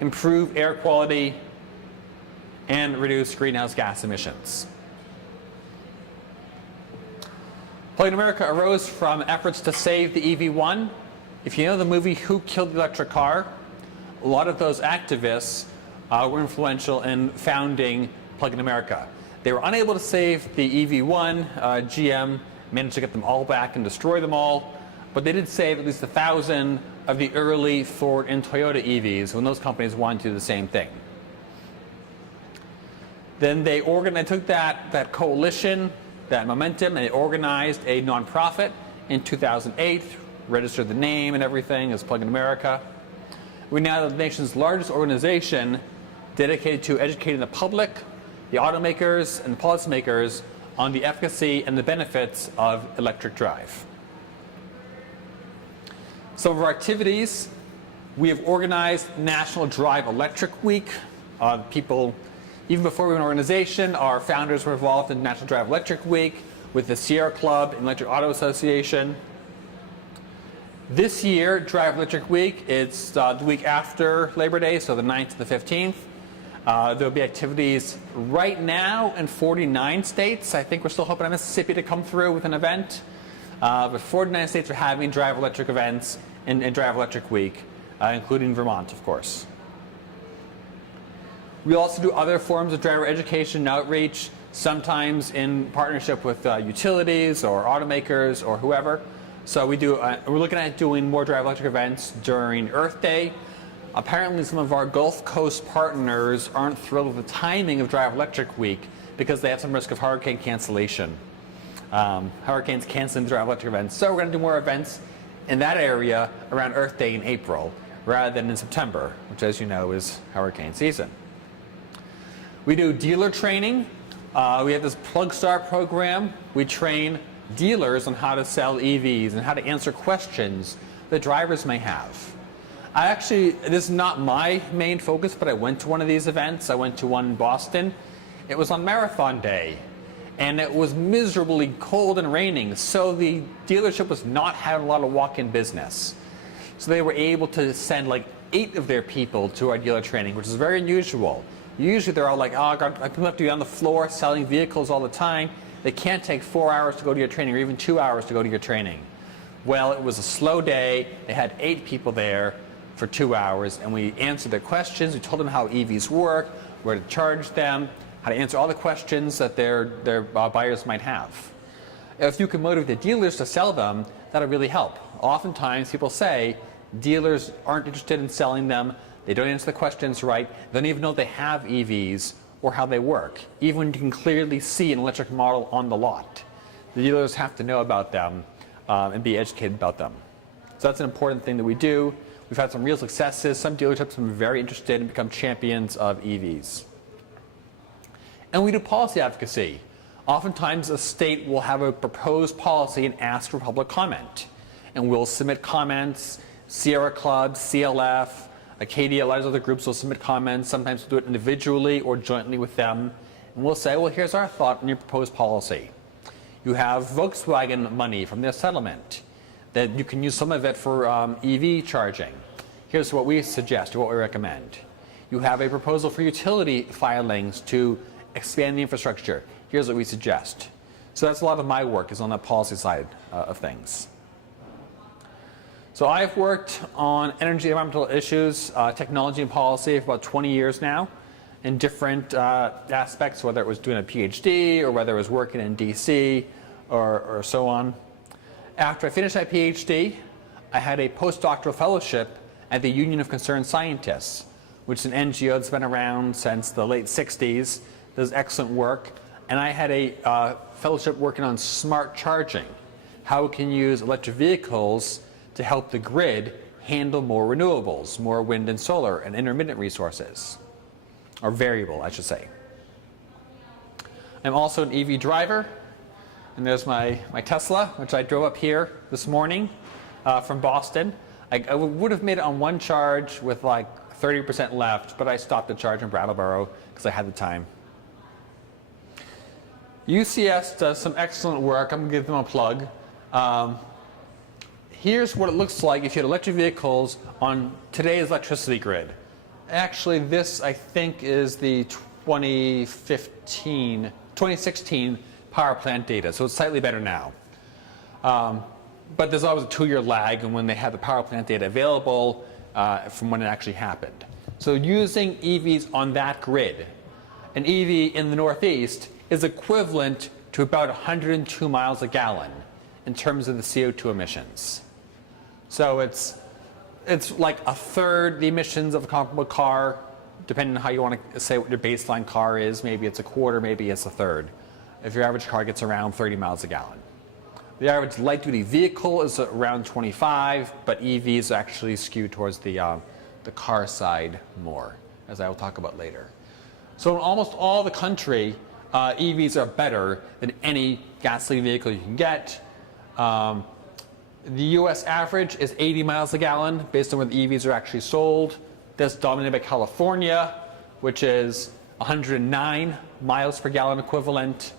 improve air quality, and reduce greenhouse gas emissions. Plug-in America arose from efforts to save the EV1. If you know the movie Who Killed the Electric Car, a lot of those activists were influential in founding Plug-in America. They were unable to save the EV1. GM managed to get them all back and destroy them all, but they did save at least 1,000 of the early Ford and Toyota EVs when those companies wanted to do the same thing. Then they took that coalition, that momentum, and they organized a nonprofit in 2008, registered the name and everything as Plug-in America. We're now the nation's largest organization dedicated to educating the public, the automakers, and the policymakers on the efficacy and the benefits of electric drive. Some of our activities: we have organized National Drive Electric Week. People, even before we were an organization, our founders were involved in National Drive Electric Week with the Sierra Club and Electric Auto Association. This year, Drive Electric Week, it's the week after Labor Day, so the 9th to the 15th. There'll be activities right now in 49 states. I think we're still hoping on Mississippi to come through with an event. But 49 states are having Drive Electric events in Drive Electric Week, including Vermont, of course. We also do other forms of driver education and outreach, sometimes in partnership with utilities or automakers or whoever. So we're looking at doing more Drive Electric events during Earth Day. Apparently some of our Gulf Coast partners aren't thrilled with the timing of Drive Electric Week because they have some risk of hurricane cancellation. Hurricanes canceling Drive Electric events. So we're going to do more events in that area around Earth Day in April rather than in September, which, as you know, is hurricane season. We do dealer training. We have this Plug Start program. We train dealers on how to sell EVs and how to answer questions that drivers may have. This is not my main focus, but I went to one of these events. I went to one in Boston. It was on Marathon Day, and it was miserably cold and raining, so the dealership was not having a lot of walk-in business. So they were able to send like 8 of their people to our dealer training, which is very unusual. Usually they're all like, oh God, people have to be on the floor selling vehicles all the time. They can't take 4 hours to go to your training or even 2 hours to go to your training. Well, it was a slow day. They had 8 people there for 2 hours, and we answered their questions. We told them how EVs work, where to charge them, how to answer all the questions that their buyers might have. If you can motivate the dealers to sell them, that'll really help. Oftentimes people say dealers aren't interested in selling them. They don't answer the questions right. They don't even know they have EVs or how they work, even when you can clearly see an electric model on the lot. The dealers have to know about them and be educated about them. So that's an important thing that we do. We've had some real successes. Some dealerships have been very interested and become champions of EVs. And we do policy advocacy. Oftentimes a state will have a proposed policy and ask for public comment. And we'll submit comments. Sierra Club, CLF, Acadia, a lot of other groups will submit comments. Sometimes we'll do it individually or jointly with them. And we'll say, well, here's our thought on your proposed policy. You have Volkswagen money from their settlement that you can use some of it for EV charging. Here's what we suggest or what we recommend. You have a proposal for utility filings to expand the infrastructure. Here's what we suggest. So that's a lot of my work is on the policy side of things. So I've worked on energy and environmental issues, technology and policy for about 20 years now in different aspects, whether it was doing a PhD or whether it was working in DC or so on. After I finished my PhD, I had a postdoctoral fellowship at the Union of Concerned Scientists, which is an NGO that's been around since the late 60s, does excellent work. And I had a fellowship working on smart charging, how we can use electric vehicles to help the grid handle more renewables, more wind and solar and intermittent resources, or variable, I should say. I'm also an EV driver, and there's my Tesla, which I drove up here this morning from Boston. I would have made it on one charge with like 30% left, but I stopped the charge in Brattleboro because I had the time. UCS does some excellent work. I'm going to give them a plug. Here's what it looks like if you had electric vehicles on today's electricity grid. Actually, this I think is the 2016 power plant data, so it's slightly better now. But there's always a 2-year lag in when they have the power plant data available from when it actually happened. So using EVs on that grid, an EV in the Northeast is equivalent to about 102 miles a gallon in terms of the CO2 emissions. So it's like a third the emissions of a comparable car, depending on how you want to say what your baseline car is. Maybe it's a quarter, maybe it's a third. If your average car gets around 30 miles a gallon. The average light-duty vehicle is around 25, but EVs actually skew towards the car side more, as I will talk about later. So in almost all the country, EVs are better than any gasoline vehicle you can get. The US average is 80 miles a gallon based on where the EVs are actually sold. That's dominated by California, which is 109 miles per gallon equivalent.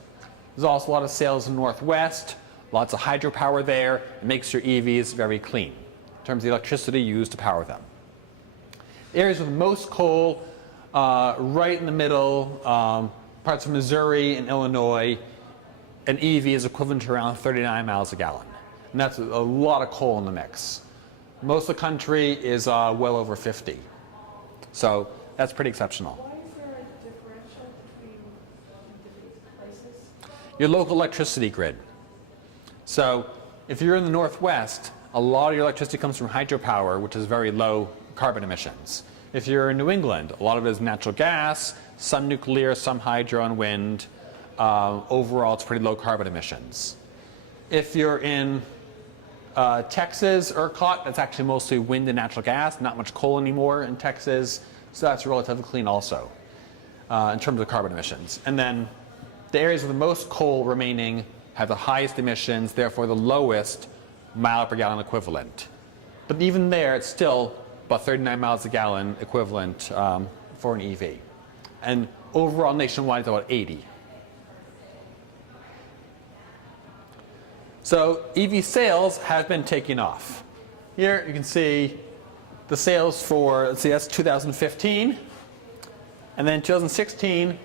There's also a lot of sales in the Northwest, lots of hydropower there. It makes your EVs very clean in terms of the electricity used to power them. The areas with the most coal, right in the middle, parts of Missouri and Illinois, an EV is equivalent to around 39 miles a gallon. And that's a lot of coal in the mix. Most of the country is well over 50. So that's pretty exceptional. Why is there a differential between different places? Your local electricity grid. So if you're in the Northwest, a lot of your electricity comes from hydropower, which is very low carbon emissions. If you're in New England, a lot of it is natural gas, some nuclear, some hydro and wind. Overall, it's pretty low carbon emissions. If you're in Texas, ERCOT, that's actually mostly wind and natural gas, not much coal anymore in Texas, so that's relatively clean also in terms of carbon emissions. And then the areas with the most coal remaining have the highest emissions, therefore the lowest mile per gallon equivalent. But even there, it's still about 39 miles a gallon equivalent for an EV. And overall nationwide, it's about 80. So EV sales have been taking off. Here you can see the sales for, let's see, that's 2015. And then 2016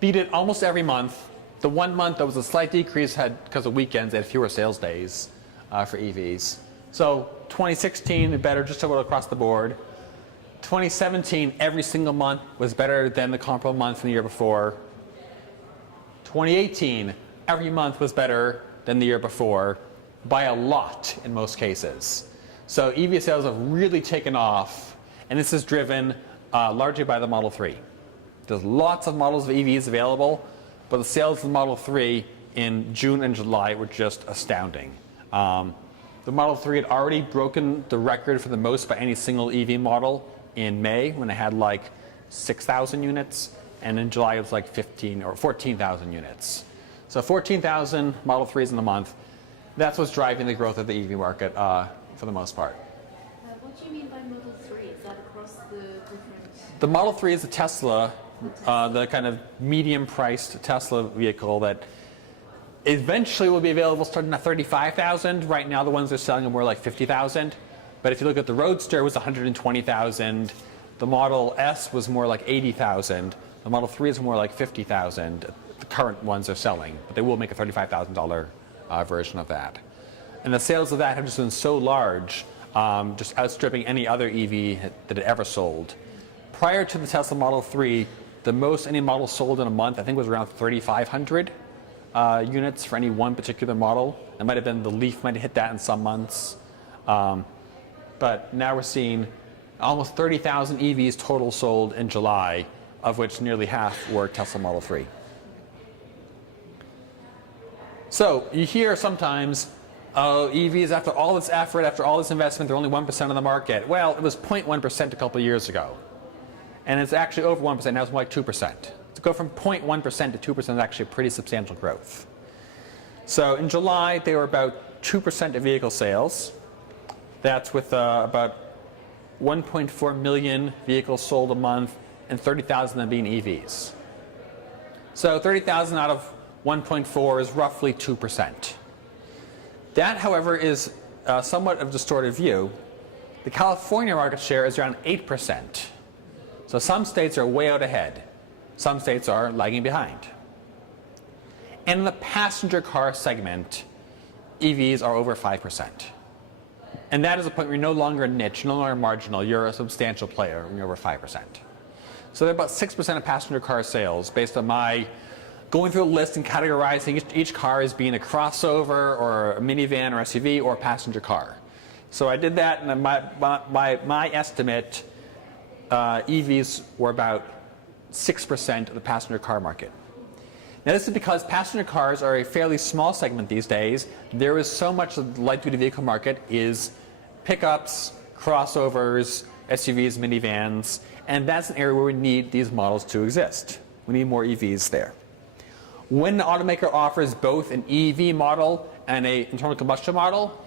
beat it almost every month. The one month there was a slight decrease because of weekends, they had fewer sales days for EVs. So 2016 better just about across the board. 2017, every single month was better than the comparable month from the year before. 2018, every month was better than the year before by a lot in most cases. So EV sales have really taken off, and this is driven largely by the Model 3. There's lots of models of EVs available, but the sales of the Model 3 in June and July were just astounding. The Model 3 had already broken the record for the most by any single EV model in May when it had like 6,000 units, and in July it was like 15 or 14,000 units. So 14,000 Model 3s in a month. That's what's driving the growth of the EV market for the most part. What do you mean by Model 3? Is that across the different... The Model 3 is a Tesla, the kind of medium-priced Tesla vehicle that eventually will be available starting at 35,000. Right now the ones they're selling are more like 50,000. But if you look at the Roadster, it was 120,000. The Model S was more like 80,000. The Model 3 is more like 50,000. The current ones are selling, but they will make a $35,000 version of that. And the sales of that have just been so large, just outstripping any other EV that had ever sold. Prior to the Tesla Model 3, the most any model sold in a month, I think, was around 3,500 units for any one particular model. It might have been the Leaf might have hit that in some months. But now we're seeing almost 30,000 EVs total sold in July, of which nearly half were Tesla Model 3. So you hear sometimes, oh, EVs, after all this effort, after all this investment, they're only 1% of the market. Well, it was 0.1% a couple of years ago. And it's actually over 1%, now it's more like 2%. To go from 0.1% to 2% is actually a pretty substantial growth. So in July, they were about 2% of vehicle sales. That's with about 1.4 million vehicles sold a month and 30,000 of them being EVs. So 30,000 out of 1.4 is roughly 2%. That, however, is somewhat of a distorted view. The California market share is around 8%. So some states are way out ahead. Some states are lagging behind. And in the passenger car segment, EVs are over 5%. And that is a point where you're no longer a niche, no longer marginal, you're a substantial player when you're over 5%. So they're about 6% of passenger car sales based on my going through a list and categorizing each car as being a crossover or a minivan or SUV or a passenger car. So I did that, and my estimate, EVs were about 6% of the passenger car market. Now this is because passenger cars are a fairly small segment these days. There is so much of the light-duty vehicle market is pickups, crossovers, SUVs, minivans, and that's an area where we need these models to exist. We need more EVs there. When the automaker offers both an EV model and an internal combustion model,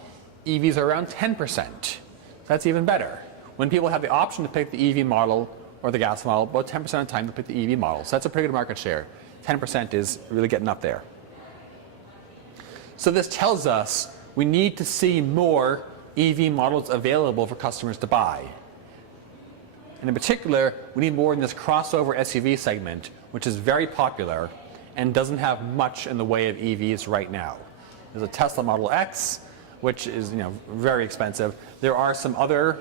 EVs are around 10%. That's even better. When people have the option to pick the EV model or the gas model, about 10% of the time they pick the EV model. So that's a pretty good market share. 10% is really getting up there. So this tells us we need to see more EV models available for customers to buy. And in particular, we need more in this crossover SUV segment, which is very popular and doesn't have much in the way of EVs right now. There's a Tesla Model X, which is very expensive. There are some other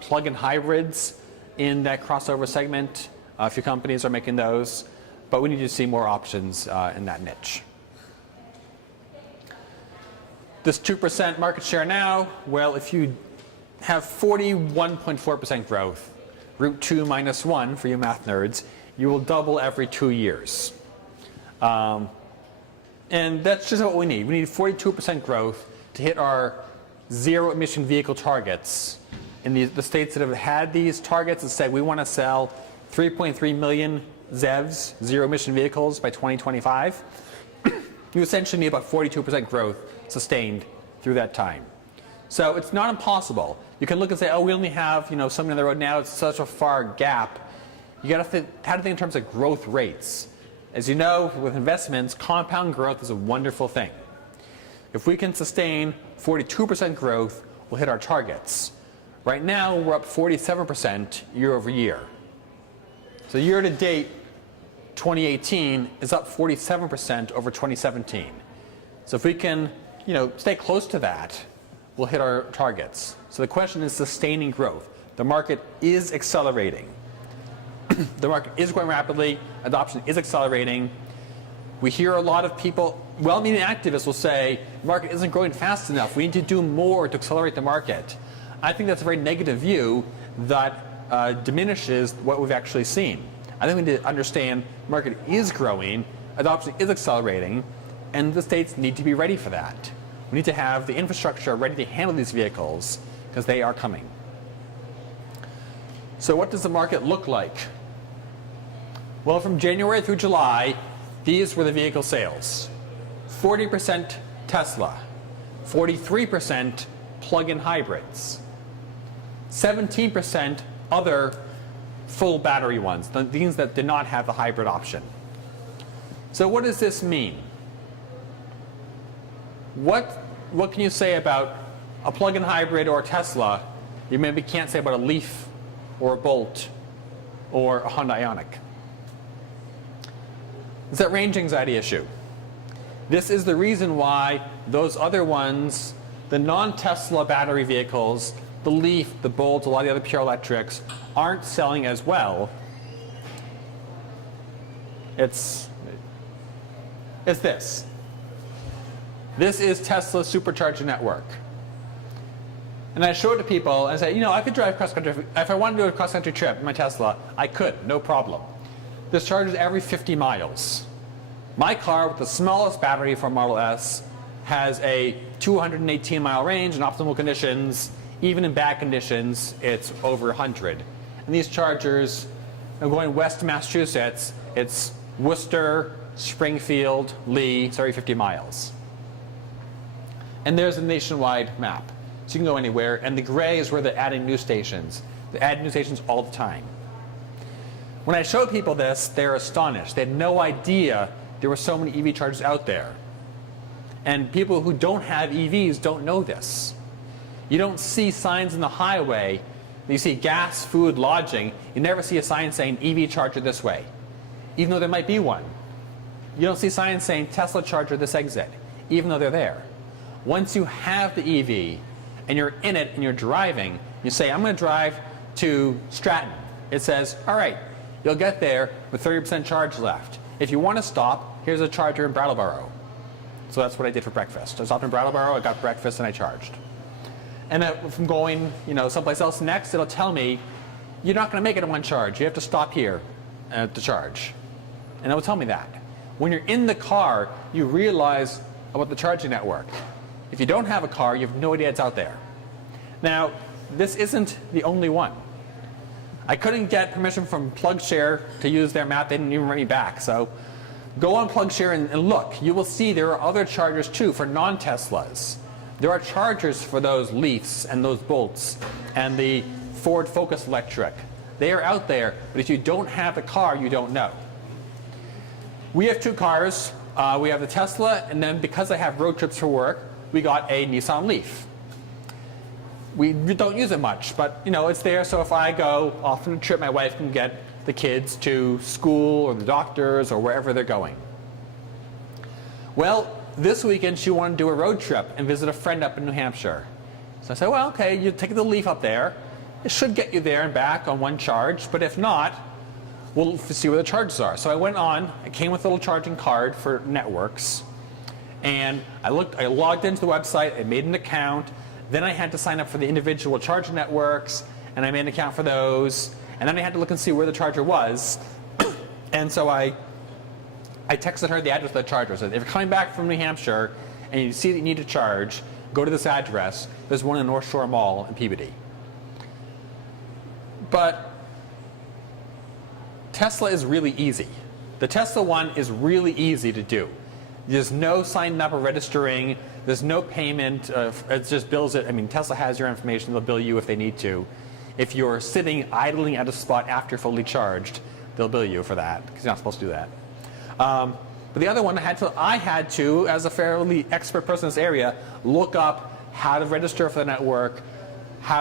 plug-in hybrids in that crossover segment. A few companies are making those, but we need to see more options in that niche. This 2% market share now, well, if you have 41.4% growth, root 2 minus 1 for you math nerds, you will double every 2 years. And that's just what we need. We need 42% growth to hit our zero emission vehicle targets. In the states that have had these targets and said we want to sell 3.3 million ZEVs, zero emission vehicles, by 2025, you essentially need about 42% growth sustained through that time. So it's not impossible. You can look and say, oh, we only have something on the road now, it's such a far gap. You got to think in terms of growth rates. As you know, with investments, compound growth is a wonderful thing. If we can sustain 42% growth, we'll hit our targets. Right now, we're up 47% year over year. So year to date, 2018 is up 47% over 2017. So if we can, stay close to that, we'll hit our targets. So the question is sustaining growth. The market is accelerating. The market is growing rapidly. Adoption is accelerating. We hear a lot of people, well-meaning activists will say, the market isn't growing fast enough. We need to do more to accelerate the market. I think that's a very negative view that diminishes what we've actually seen. I think we need to understand the market is growing, adoption is accelerating, and the states need to be ready for that. We need to have the infrastructure ready to handle these vehicles because they are coming. So what does the market look like? Well, from January through July, these were the vehicle sales. 40% Tesla, 43% plug-in hybrids, 17% other full battery ones, the things that did not have the hybrid option. So what does this mean? What can you say about a plug-in hybrid or a Tesla you maybe can't say about a Leaf or a Bolt or a Honda Ioniq? It's that range anxiety issue. This is the reason why those other ones, the non-Tesla battery vehicles, the Leaf, the Bolt, a lot of the other pure electrics, aren't selling as well. It's this. This is Tesla's supercharger network. And I show it to people and say, I could drive cross-country. If I wanted to do a cross-country trip in my Tesla, I could, no problem. This charges every 50 miles. My car, with the smallest battery for Model S, has a 218-mile range in optimal conditions. Even in bad conditions, it's over 100. And these chargers, I'm going west to Massachusetts, it's Worcester, Springfield, Lee, so every 50 miles. And there's a nationwide map. So you can go anywhere, and the gray is where they're adding new stations. They add new stations all the time. When I show people this, they're astonished. They had no idea there were so many EV chargers out there. And people who don't have EVs don't know this. You don't see signs in the highway You see gas, food, lodging, you never see a sign saying EV charger this way, even though there might be one. You don't see signs saying Tesla charger this exit, even though they're there. Once you have the EV and you're in it and you're driving, you say, I'm going to drive to Stratton. It says, all right, you'll get there with 30% charge left. If you want to stop, here's a charger in Brattleboro. So that's what I did for breakfast. I stopped in Brattleboro, I got breakfast, and I charged. And if I'm going, someplace else next, it'll tell me, you're not going to make it in one charge. You have to stop here to charge. And it will tell me that. When you're in the car, you realize about the charging network. If you don't have a car, you have no idea it's out there. Now, this isn't the only one. I couldn't get permission from PlugShare to use their map. They didn't even write me back. So go on PlugShare and look. You will see there are other chargers too for non-Teslas. There are chargers for those Leafs and those Bolts and the Ford Focus Electric. They are out there, but if you don't have a car, you don't know. We have two cars. We have the Tesla, and then because I have road trips for work, we got a Nissan Leaf. We don't use it much, but it's there, so if I go off on a trip, my wife can get the kids to school or the doctors or wherever they're going. Well, this weekend she wanted to do a road trip and visit a friend up in New Hampshire. So I said, well, okay, you take the Leaf up there. It should get you there and back on one charge, but if not, we'll see where the charges are. So I went on, I came with a little charging card for networks, and I logged into the website, I made an account, then I had to sign up for the individual charging networks, and I made an account for those, and then I had to look and see where the charger was, and so I texted her the address of the charger. So if you're coming back from New Hampshire and you see that you need to charge, go to this address. There's one in the North Shore Mall in Peabody. But Tesla is really easy. The Tesla one is really easy to do. There's no signing up or registering. There's no payment. It just bills it. I mean, Tesla has your information. They'll bill you if they need to. If you're sitting idling at a spot after fully charged, they'll bill you for that because you're not supposed to do that. But the other one, I had to, as a fairly expert person in this area, look up how to register for the network,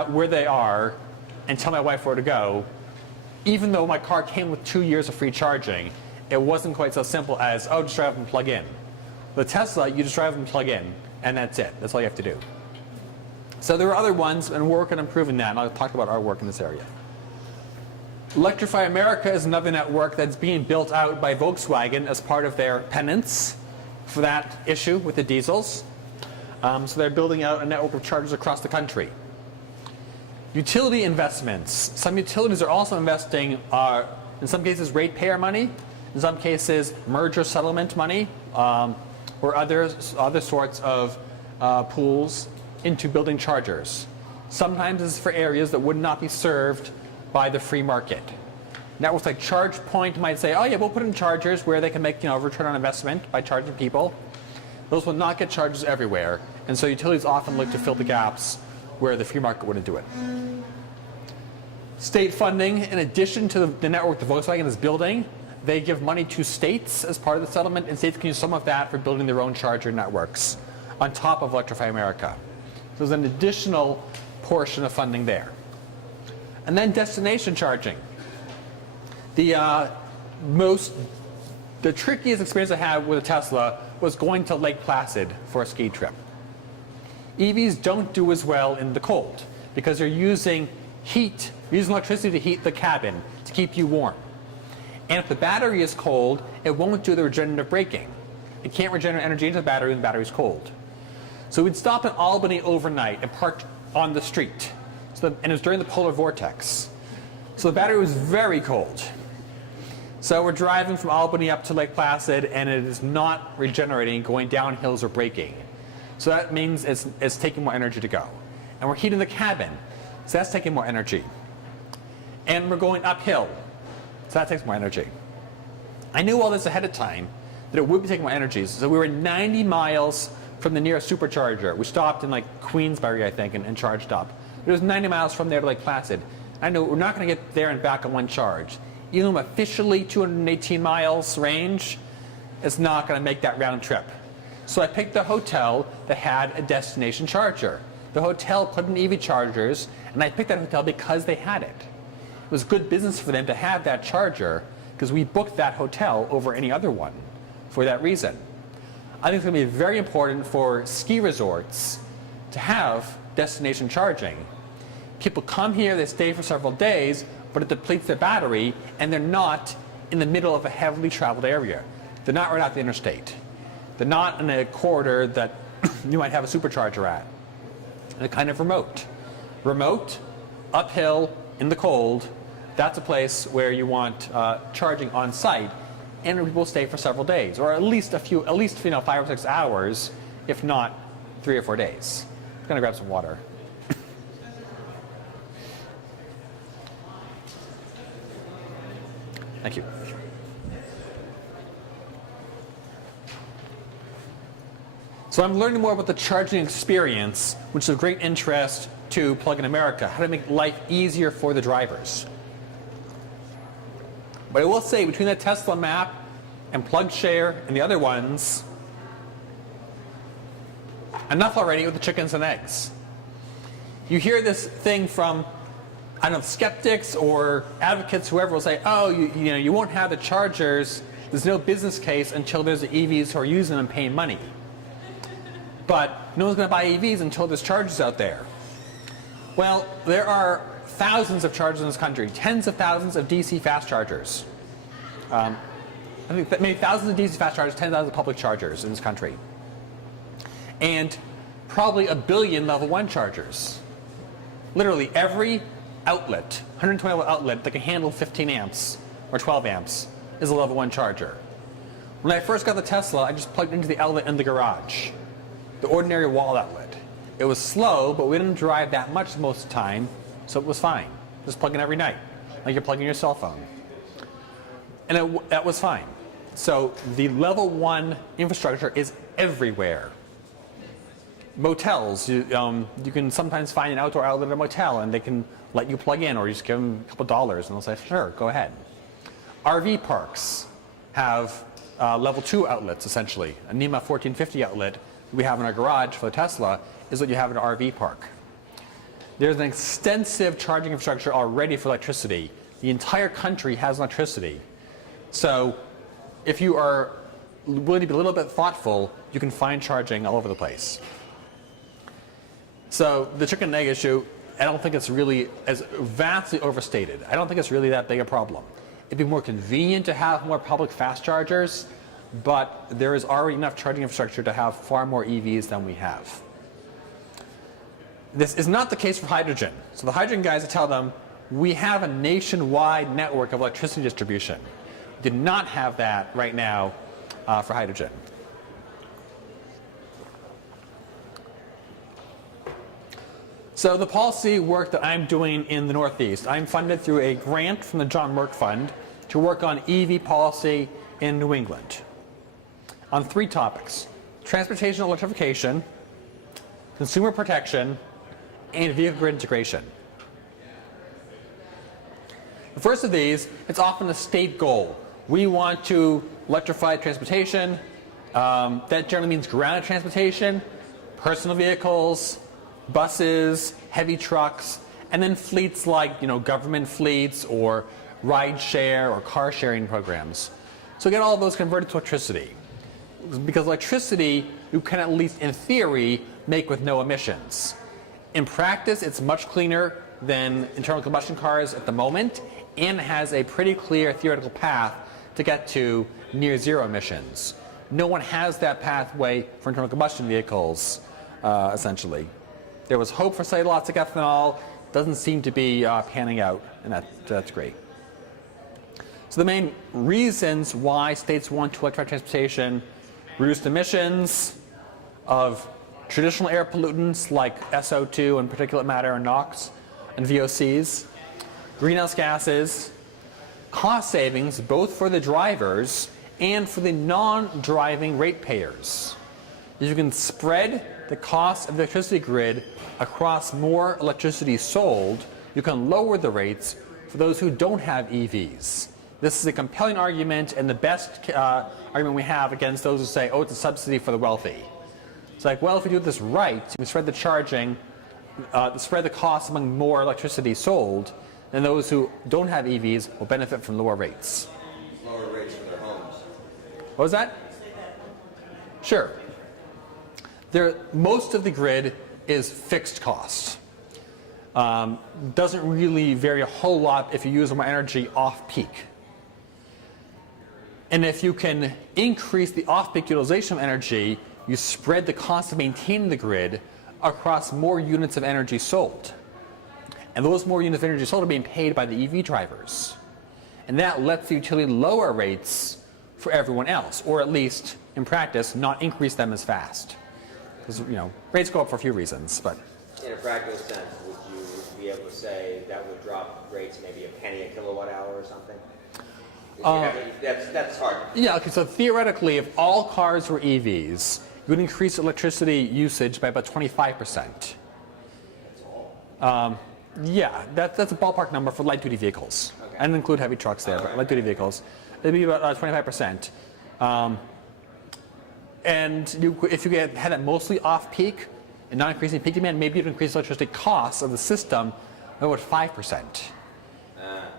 where they are, and tell my wife where to go. Even though my car came with 2 years of free charging, it wasn't quite so simple as, oh, just drive and plug in. The Tesla, you just drive and plug in, and that's it. That's all you have to do. So there are other ones, and we're working on improving that, and I'll talk about our work in this area. Electrify America is another network that's being built out by Volkswagen as part of their penance for that issue with the diesels. So they're building out a network of chargers across the country. Utility investments. Some utilities are also investing, in some cases, ratepayer money, in some cases, merger settlement money, or other sorts of pools into building chargers. Sometimes it's for areas that would not be served by the free market. Networks like ChargePoint might say, oh yeah, we'll put in chargers where they can make return on investment by charging people. Those will not get charges everywhere, and so utilities often look to fill the gaps where the free market wouldn't do it. State funding, in addition to the network that Volkswagen is building, they give money to states as part of the settlement, and states can use some of that for building their own charger networks on top of Electrify America. So there's an additional portion of funding there. And then destination charging. The trickiest experience I had with a Tesla was going to Lake Placid for a ski trip. EVs don't do as well in the cold because they're using heat, using electricity to heat the cabin to keep you warm. And if the battery is cold, it won't do the regenerative braking. It can't regenerate energy into the battery when the battery's cold. So we'd stop in Albany overnight and park on the street. And it was during the polar vortex. So the battery was very cold. So we're driving from Albany up to Lake Placid, and it is not regenerating, going down hills or braking. So that means it's taking more energy to go. And we're heating the cabin, so that's taking more energy. And we're going uphill, so that takes more energy. I knew all this ahead of time, that it would be taking more energy. So we were 90 miles from the nearest supercharger. We stopped in Queensbury, I think, and charged up. It was 90 miles from there to Lake Placid. I know we're not going to get there and back on one charge. Even though officially 218 miles range, it's not going to make that round trip. So I picked a hotel that had a destination charger. the hotel put in EV chargers, and I picked that hotel because they had it. It was good business for them to have that charger because we booked that hotel over any other one for that reason. I think it's going to be very important for ski resorts to have destination charging. People come here, they stay for several days, but it depletes their battery, and they're not in the middle of a heavily traveled area. They're not right out the interstate. They're not in a corridor that you might have a supercharger at. They're kind of remote. Remote, uphill, in the cold, that's a place where you want charging on site, and people stay for several days, or at least 5 or 6 hours, if not 3 or 4 days. I'm gonna grab some water. Thank you. So I'm learning more about the charging experience, which is of great interest to Plug in America, how to make life easier for the drivers. But I will say, between the Tesla map and PlugShare and the other ones, enough already with the chickens and eggs. You hear this thing from, I don't know, skeptics or advocates, whoever will say, oh, you won't have the chargers, there's no business case until there's the EVs who are using them and paying money. But no one's going to buy EVs until there's chargers out there. Well, there are thousands of chargers in this country, tens of thousands of DC fast chargers. I think that maybe thousands of DC fast chargers, 10,000 public chargers in this country. And probably 1 billion level 1 chargers. Literally every outlet, 120 watt outlet that can handle 15 amps or 12 amps is a level 1 charger. When I first got the Tesla, I just plugged into the outlet in the garage, the ordinary wall outlet. It was slow, but we didn't drive that much most of the time, so it was fine. Just plug in every night, like you're plugging your cell phone. And that was fine. So the level 1 infrastructure is everywhere. Motels, you can sometimes find an outdoor outlet at a motel, and they can let you plug in, or you just give them a couple dollars, and they'll say, sure, go ahead. RV parks have level 2 outlets, essentially. A NEMA 1450 outlet we have in our garage for the Tesla is what you have in an RV park. There's an extensive charging infrastructure already for electricity. The entire country has electricity. So if you are willing to be a little bit thoughtful, you can find charging all over the place. So the chicken and egg issue, I don't think it's really as vastly overstated. I don't think it's really that big a problem. It'd be more convenient to have more public fast chargers, but there is already enough charging infrastructure to have far more EVs than we have. This is not the case for hydrogen. So the hydrogen guys, I tell them, we have a nationwide network of electricity distribution. We do not have that right now for hydrogen. So the policy work that I'm doing in the Northeast, I'm funded through a grant from the John Merck Fund to work on EV policy in New England on 3 topics: transportation electrification, consumer protection, and vehicle grid integration. The first of these, it's often a state goal. We want to electrify transportation. That generally means grounded transportation, personal vehicles, buses, heavy trucks, and then fleets like government fleets or ride share or car sharing programs. So get all of those converted to electricity. Because electricity you can, at least in theory, make with no emissions. In practice, it's much cleaner than internal combustion cars at the moment, and has a pretty clear theoretical path to get to near zero emissions. No one has that pathway for internal combustion vehicles, essentially. There was hope for cellulosic ethanol, doesn't seem to be panning out, and that's great. So the main reasons why states want to electrify transportation: reduced emissions of traditional air pollutants like SO2 and particulate matter and NOx and VOCs, greenhouse gases, cost savings both for the drivers and for the non-driving ratepayers. You can spread the cost of the electricity grid across more electricity sold, you can lower the rates for those who don't have EVs. This is a compelling argument, and the best argument we have against those who say, oh, it's a subsidy for the wealthy. It's like, well, if we do this right, we spread the charging spread the cost among more electricity sold, and those who don't have EVs will benefit from lower rates. Lower rates for their homes. What was that? Sure. Most of the grid is fixed cost. Doesn't really vary a whole lot if you use more energy off-peak. And if you can increase the off-peak utilization of energy, you spread the cost of maintaining the grid across more units of energy sold. And those more units of energy sold are being paid by the EV drivers. And that lets the utility lower rates for everyone else, or at least, in practice, not increase them as fast. Because, rates go up for a few reasons, but... In a practical sense, would you be able to say that would drop rates maybe a penny a kilowatt hour or something? That's hard. Yeah, okay, so theoretically, if all cars were EVs, you would increase electricity usage by about 25%. Yeah, that's a ballpark number for light-duty vehicles. Okay. I didn't include heavy trucks there, but light-duty vehicles. It'd be about 25%. And if you had it mostly off-peak and not increasing peak demand, maybe you'd increase electricity costs of the system by about 5%.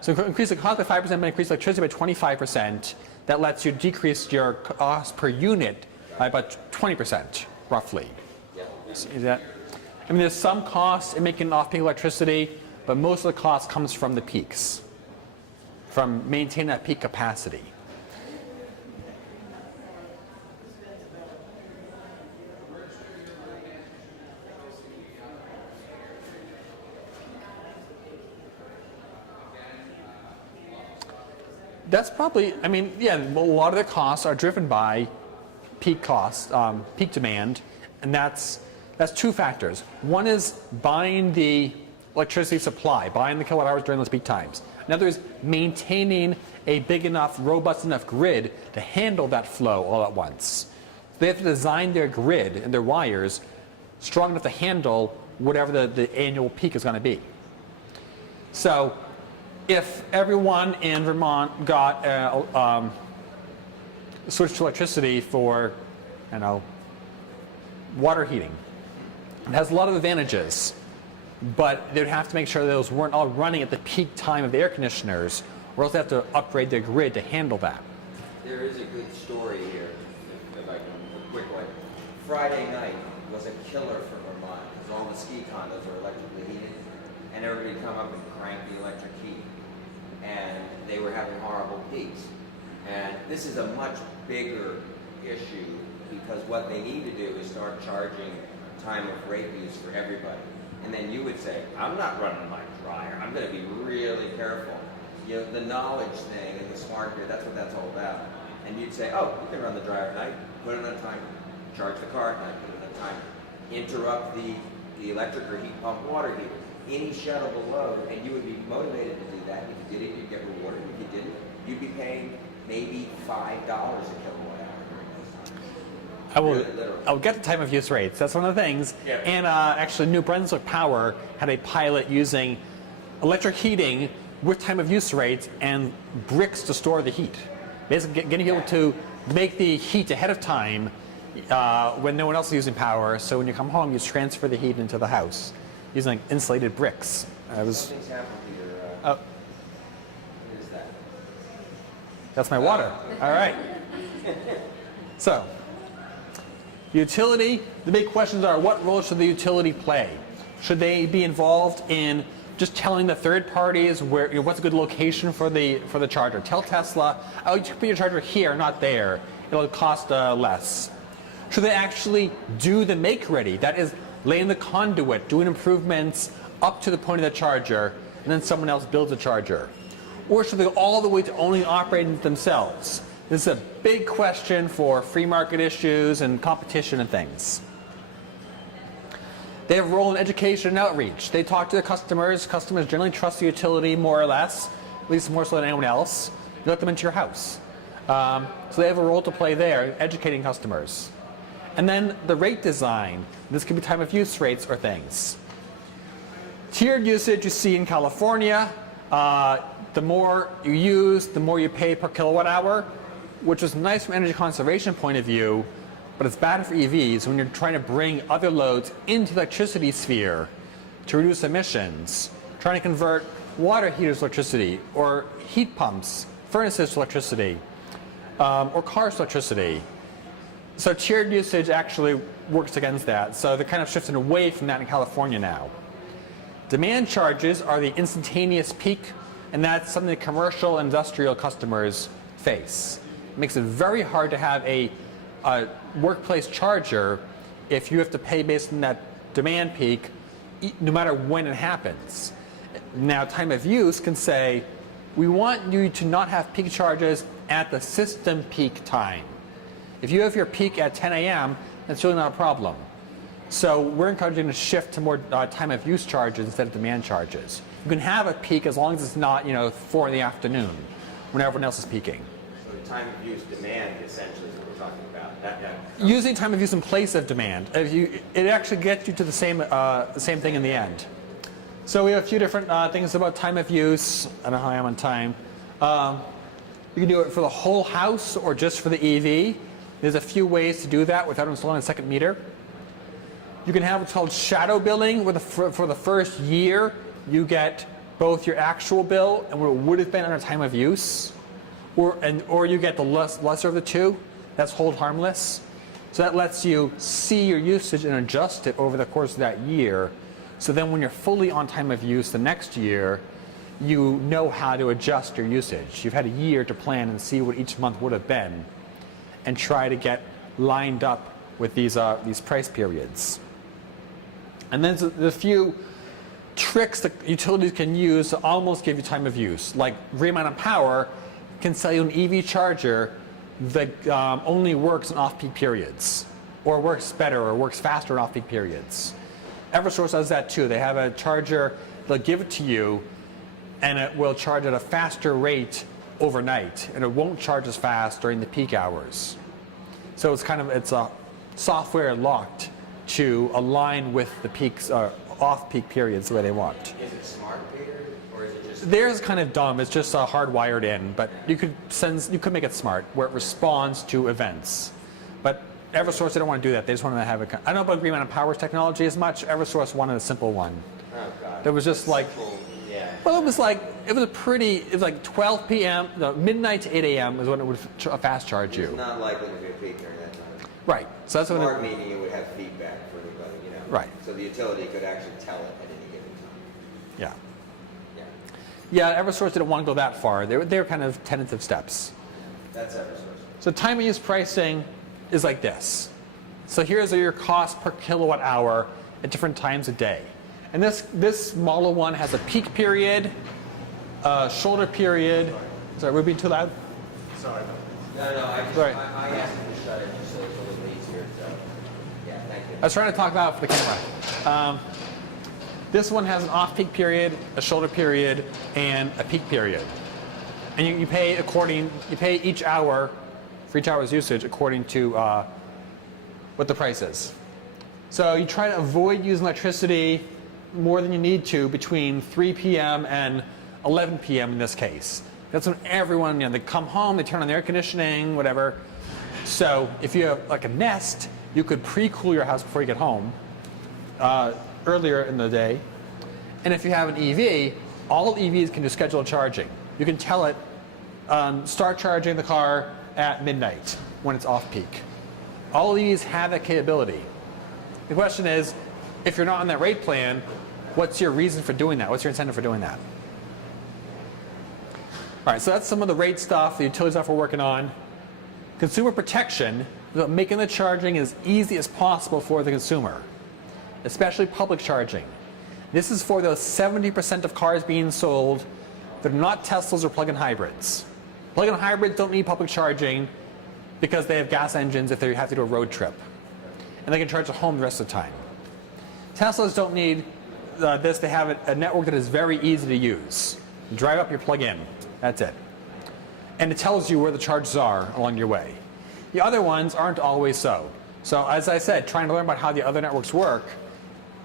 So increase the cost by 5%, but increase electricity by 25%. That lets you decrease your cost per unit by about 20%, roughly. Is that? I mean, there's some costs in making off-peak electricity, but most of the cost comes from the peaks, from maintaining that peak capacity. That's probably, I mean, yeah, a lot of the costs are driven by peak costs, peak demand, and that's two factors. One is buying the electricity supply, buying the kilowatt hours during those peak times. Another is maintaining a big enough, robust enough grid to handle that flow all at once. They have to design their grid and their wires strong enough to handle whatever the annual peak is going to be. So if everyone in Vermont got switched to electricity for, water heating, it has a lot of advantages, but they'd have to make sure those weren't all running at the peak time of the air conditioners, or else they have to upgrade their grid to handle that. There is a good story here, if I can, a quick one. Friday night was a killer for Vermont, because all the ski condos are electrically heated, and everybody come up and crank the electric heat. And they were having horrible peaks. And this is a much bigger issue, because what they need to do is start charging time of rate use for everybody. And then you would say, I'm not running my dryer. I'm going to be really careful. The knowledge thing and the smart grid, that's what that's all about. And you'd say, oh, you can run the dryer at night, put it on a timer. Charge the car at night, put it on a timer. Interrupt the electric or heat pump water heater. Any shuttleable load, and you would be motivated to do that. If you did it, you'd get rewarded. If you didn't, you'd be paying maybe $5 a kilowatt hour. I'll get the time of use rates. That's one of the things. Yeah. And actually, New Brunswick Power had a pilot using electric heating with time of use rates and bricks to store the heat. Basically, getting people to make the heat ahead of time when no one else is using power. So when you come home, you transfer the heat into the house using insulated bricks. Something's happened to your... Oh, what is that? that's my water. All right. So, utility, the big questions are, what role should the utility play? Should they be involved in just telling the third parties where, what's a good location for the charger? Tell Tesla, oh, you can put your charger here, not there. It'll cost less. Should they actually do the make ready? That is, laying the conduit, doing improvements up to the point of the charger, and then someone else builds a charger? Or should they go all the way to only operating it themselves? This is a big question for free market issues and competition and things. They have a role in education and outreach. They talk to the customers. Customers generally trust the utility more or less, at least more so than anyone else. You let them into your house. So they have a role to play there, educating customers. And then the rate design. This could be time of use rates or things. Tiered usage you see in California. The more you use, the more you pay per kilowatt hour, which is nice from an energy conservation point of view, but it's bad for EVs when you're trying to bring other loads into the electricity sphere. to reduce emissions, trying to convert water heaters to electricity, or heat pumps, furnaces to electricity, or cars to electricity. So tiered usage actually works against that. So they're kind of shifting away from that in California now. Demand charges are the instantaneous peak, and that's something that commercial and industrial customers face. It makes it very hard to have a workplace charger if you have to pay based on that demand peak, no matter when it happens. Now, time of use can say, we want you to not have peak charges at the system peak time. If you have your peak at 10 a.m., that's really not a problem. So we're encouraging to shift to more time of use charges instead of demand charges. You can have a peak as long as it's not 4 in the afternoon when everyone else is peaking. So time of use demand essentially is what we're talking about. Using time of use in place of demand, it actually gets you to the same thing in the end. So we have a few different things about time of use. I don't know how I am on time. You can do it for the whole house or just for the EV. There's a few ways to do that without installing a second meter. You can have what's called shadow billing, where for the first year you get both your actual bill and what it would have been under time of use, or you get the lesser of the two. That's hold harmless. So that lets you see your usage and adjust it over the course of that year. So then when you're fully on time of use the next year, you know how to adjust your usage. You've had a year to plan and see what each month would have been and try to get lined up with these price periods. And then there's a few tricks that utilities can use to almost give you time of use. Like Green Mountain Power can sell you an EV charger that only works in off-peak periods, or works better or works faster in off-peak periods. Eversource does that too. They have a charger, they'll give it to you, and it will charge at a faster rate overnight, and it won't charge as fast during the peak hours. So it's a software locked to align with the peaks, off-peak periods the way they want. Is it smart meter, or is it just? Theirs is kind of dumb. It's just hardwired in, but you could make it smart where it responds to events. But Eversource, they don't want to do that. They just want to have it. I don't know about Green Mountain Power's technology as much. Eversource wanted a simple one. Oh God. That was just That's like. simple. Yeah. Well, it was like 12 p.m. No, midnight to 8 a.m. is when it would fast charge you. It's not likely to be a peak during that time. Right. So that's when Smart meaning it would have feedback for everybody, Right. So the utility could actually tell it at any given time. Yeah. Yeah. Yeah, Eversource didn't want to go that far. They were kind of tentative steps. That's Eversource. So time of use pricing is like this. So here's your cost per kilowatt hour at different times a day. And this Model 1 has a peak period, a shoulder period. Sorry, we're being too loud? Sorry. No, I Sorry. I asked him to shut it just so it's a little easier. So, yeah, thank you. I was trying to talk about it for the camera. This one has an off-peak period, a shoulder period, and a peak period. And you pay each hour, for each hour's usage, according to what the price is. So you try to avoid using electricity more than you need to between 3 p.m. and 11 p.m. in this case. That's when everyone, they come home, they turn on the air conditioning, whatever. So if you have like a Nest, you could pre-cool your house before you get home earlier in the day. And if you have an EV, all EVs can do scheduled charging. You can tell it, start charging the car at midnight when it's off-peak. All EVs have that capability. The question is, if you're not on that rate plan, what's your reason for doing that? What's your incentive for doing that? All right, so that's some of the rate stuff, the utility stuff we're working on. Consumer protection, making the charging as easy as possible for the consumer, especially public charging. This is for those 70% of cars being sold that are not Teslas or plug-in hybrids. Plug-in hybrids don't need public charging because they have gas engines if they have to do a road trip. And they can charge at home the rest of the time. Teslas don't need this. They have a network that is very easy to use. You drive up, you plug in. That's it. And it tells you where the charges are along your way. The other ones aren't always so. So as I said, trying to learn about how the other networks work,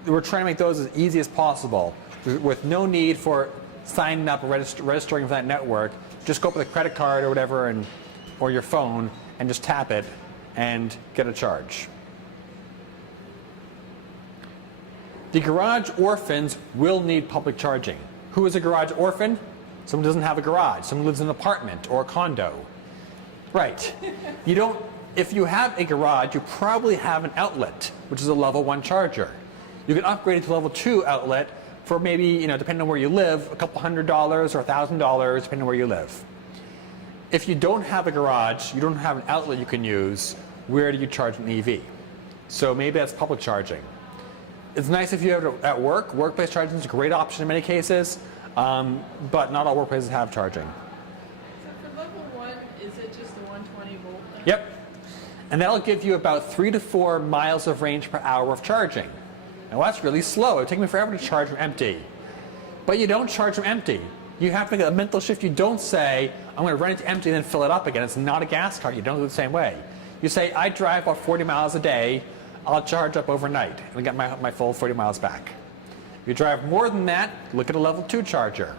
we're trying to make those as easy as possible with no need for signing up or registering for that network. Just go up with a credit card or whatever or your phone and just tap it and get a charge. The garage orphans will need public charging. Who is a garage orphan? Someone who doesn't have a garage. Someone who lives in an apartment or a condo. Right. You don't, if you have a garage, you probably have an outlet, which is a level 1 charger. You can upgrade it to level 2 outlet for maybe, you know, depending on where you live, a couple $100 or $1,000, depending on where you live. If you don't have a garage, you don't have an outlet you can use, where do you charge an EV? So maybe that's public charging. It's nice if you have it at work. Workplace charging is a great option in many cases, but not all workplaces have charging. So for level 1, is it just the 120 volt thing? Yep. And that'll give you about 3 to 4 miles of range per hour of charging. Now that's really slow. It would take me forever to charge from empty. But you don't charge from empty. You have to make a mental shift. You don't say, I'm going to run it to empty and then fill it up again. It's not a gas car. You don't do it the same way. You say, I drive about 40 miles a day. I'll charge up overnight and get my full 40 miles back. If you drive more than that, look at a level 2 charger.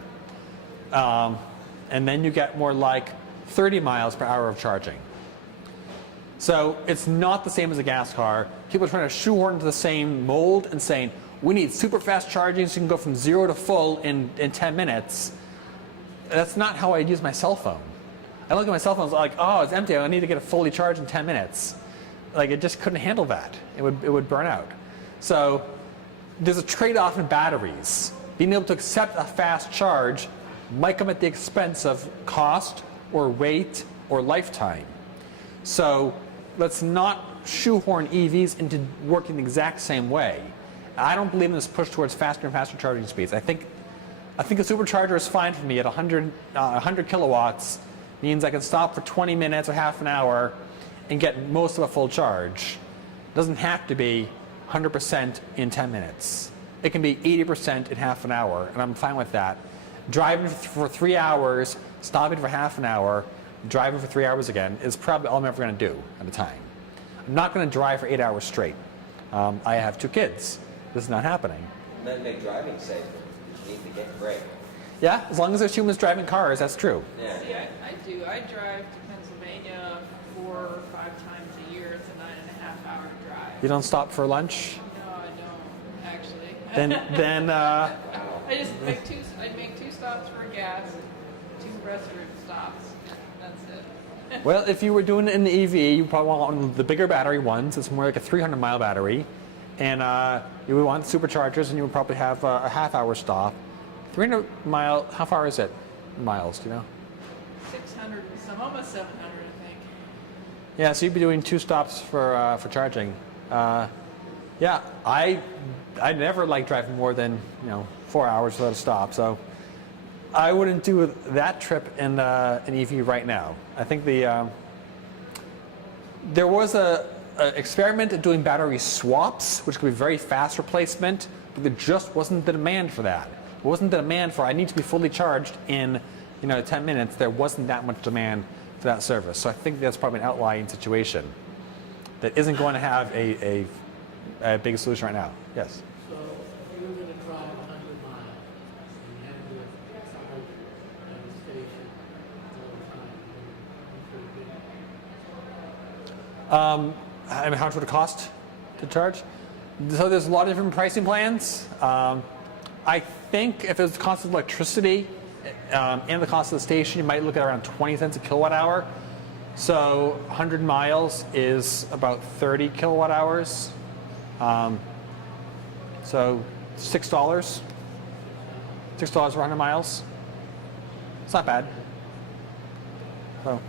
And then you get more like 30 miles per hour of charging. So it's not the same as a gas car. People are trying to shoehorn into the same mold and saying, we need super fast charging so you can go from 0 to full in 10 minutes. That's not how I use my cell phone. I look at my cell phone and like, oh, it's empty. I need to get it fully charged in 10 minutes. Like, it just couldn't handle that. It would burn out. So there's a trade-off in batteries. Being able to accept a fast charge might come at the expense of cost or weight or lifetime. So let's not shoehorn EVs into working the exact same way. I don't believe in this push towards faster and faster charging speeds. I think a supercharger is fine for me at 100 kilowatts. Means I can stop for 20 minutes or half an hour and get most of a full charge. It doesn't have to be 100% in 10 minutes. It can be 80% in half an hour, and I'm fine with that. Driving for 3 hours, stopping for half an hour, driving for 3 hours again is probably all I'm ever going to do at a time. I'm not going to drive for 8 hours straight. I have 2 kids. This is not happening. And then make driving safer. You need to get a break. Yeah, as long as there's humans driving cars, that's true. Yeah. See, I do. I drive to Pennsylvania 4 or 5 times a year. It's a 9.5 hour drive. You don't stop for lunch? No, I don't, actually. Then I just make I'd make 2 stops for gas, 2 restroom stops. That's it. well, if you were doing it in the EV, you probably want one of the bigger battery ones. It's more like a 300-mile battery. And you would want superchargers, and you would probably have a half-hour stop. 300-mile, how far is it? Miles, do you know? 600 and some, almost 700, I think. Yeah, so you'd be doing 2 stops for charging. Yeah, I never like driving more than 4 hours without a stop. So I wouldn't do that trip in an EV right now. I think there was a experiment at doing battery swaps, which could be very fast replacement, but there just wasn't the demand for that. There wasn't the demand for I need to be fully charged in 10 minutes. There wasn't that much demand for that service. So I think that's probably an outlying situation that isn't going to have a big solution right now. Yes? So if you were going to drive 100 miles and you had to charge at a station all the time, I mean, how much would it cost to charge? So there's a lot of different pricing plans. I think if it was the cost of electricity and the cost of the station, you might look at around 20 cents a kilowatt hour. So 100 miles is about 30 kilowatt hours. So $6. $6 for 100 miles. It's not bad. So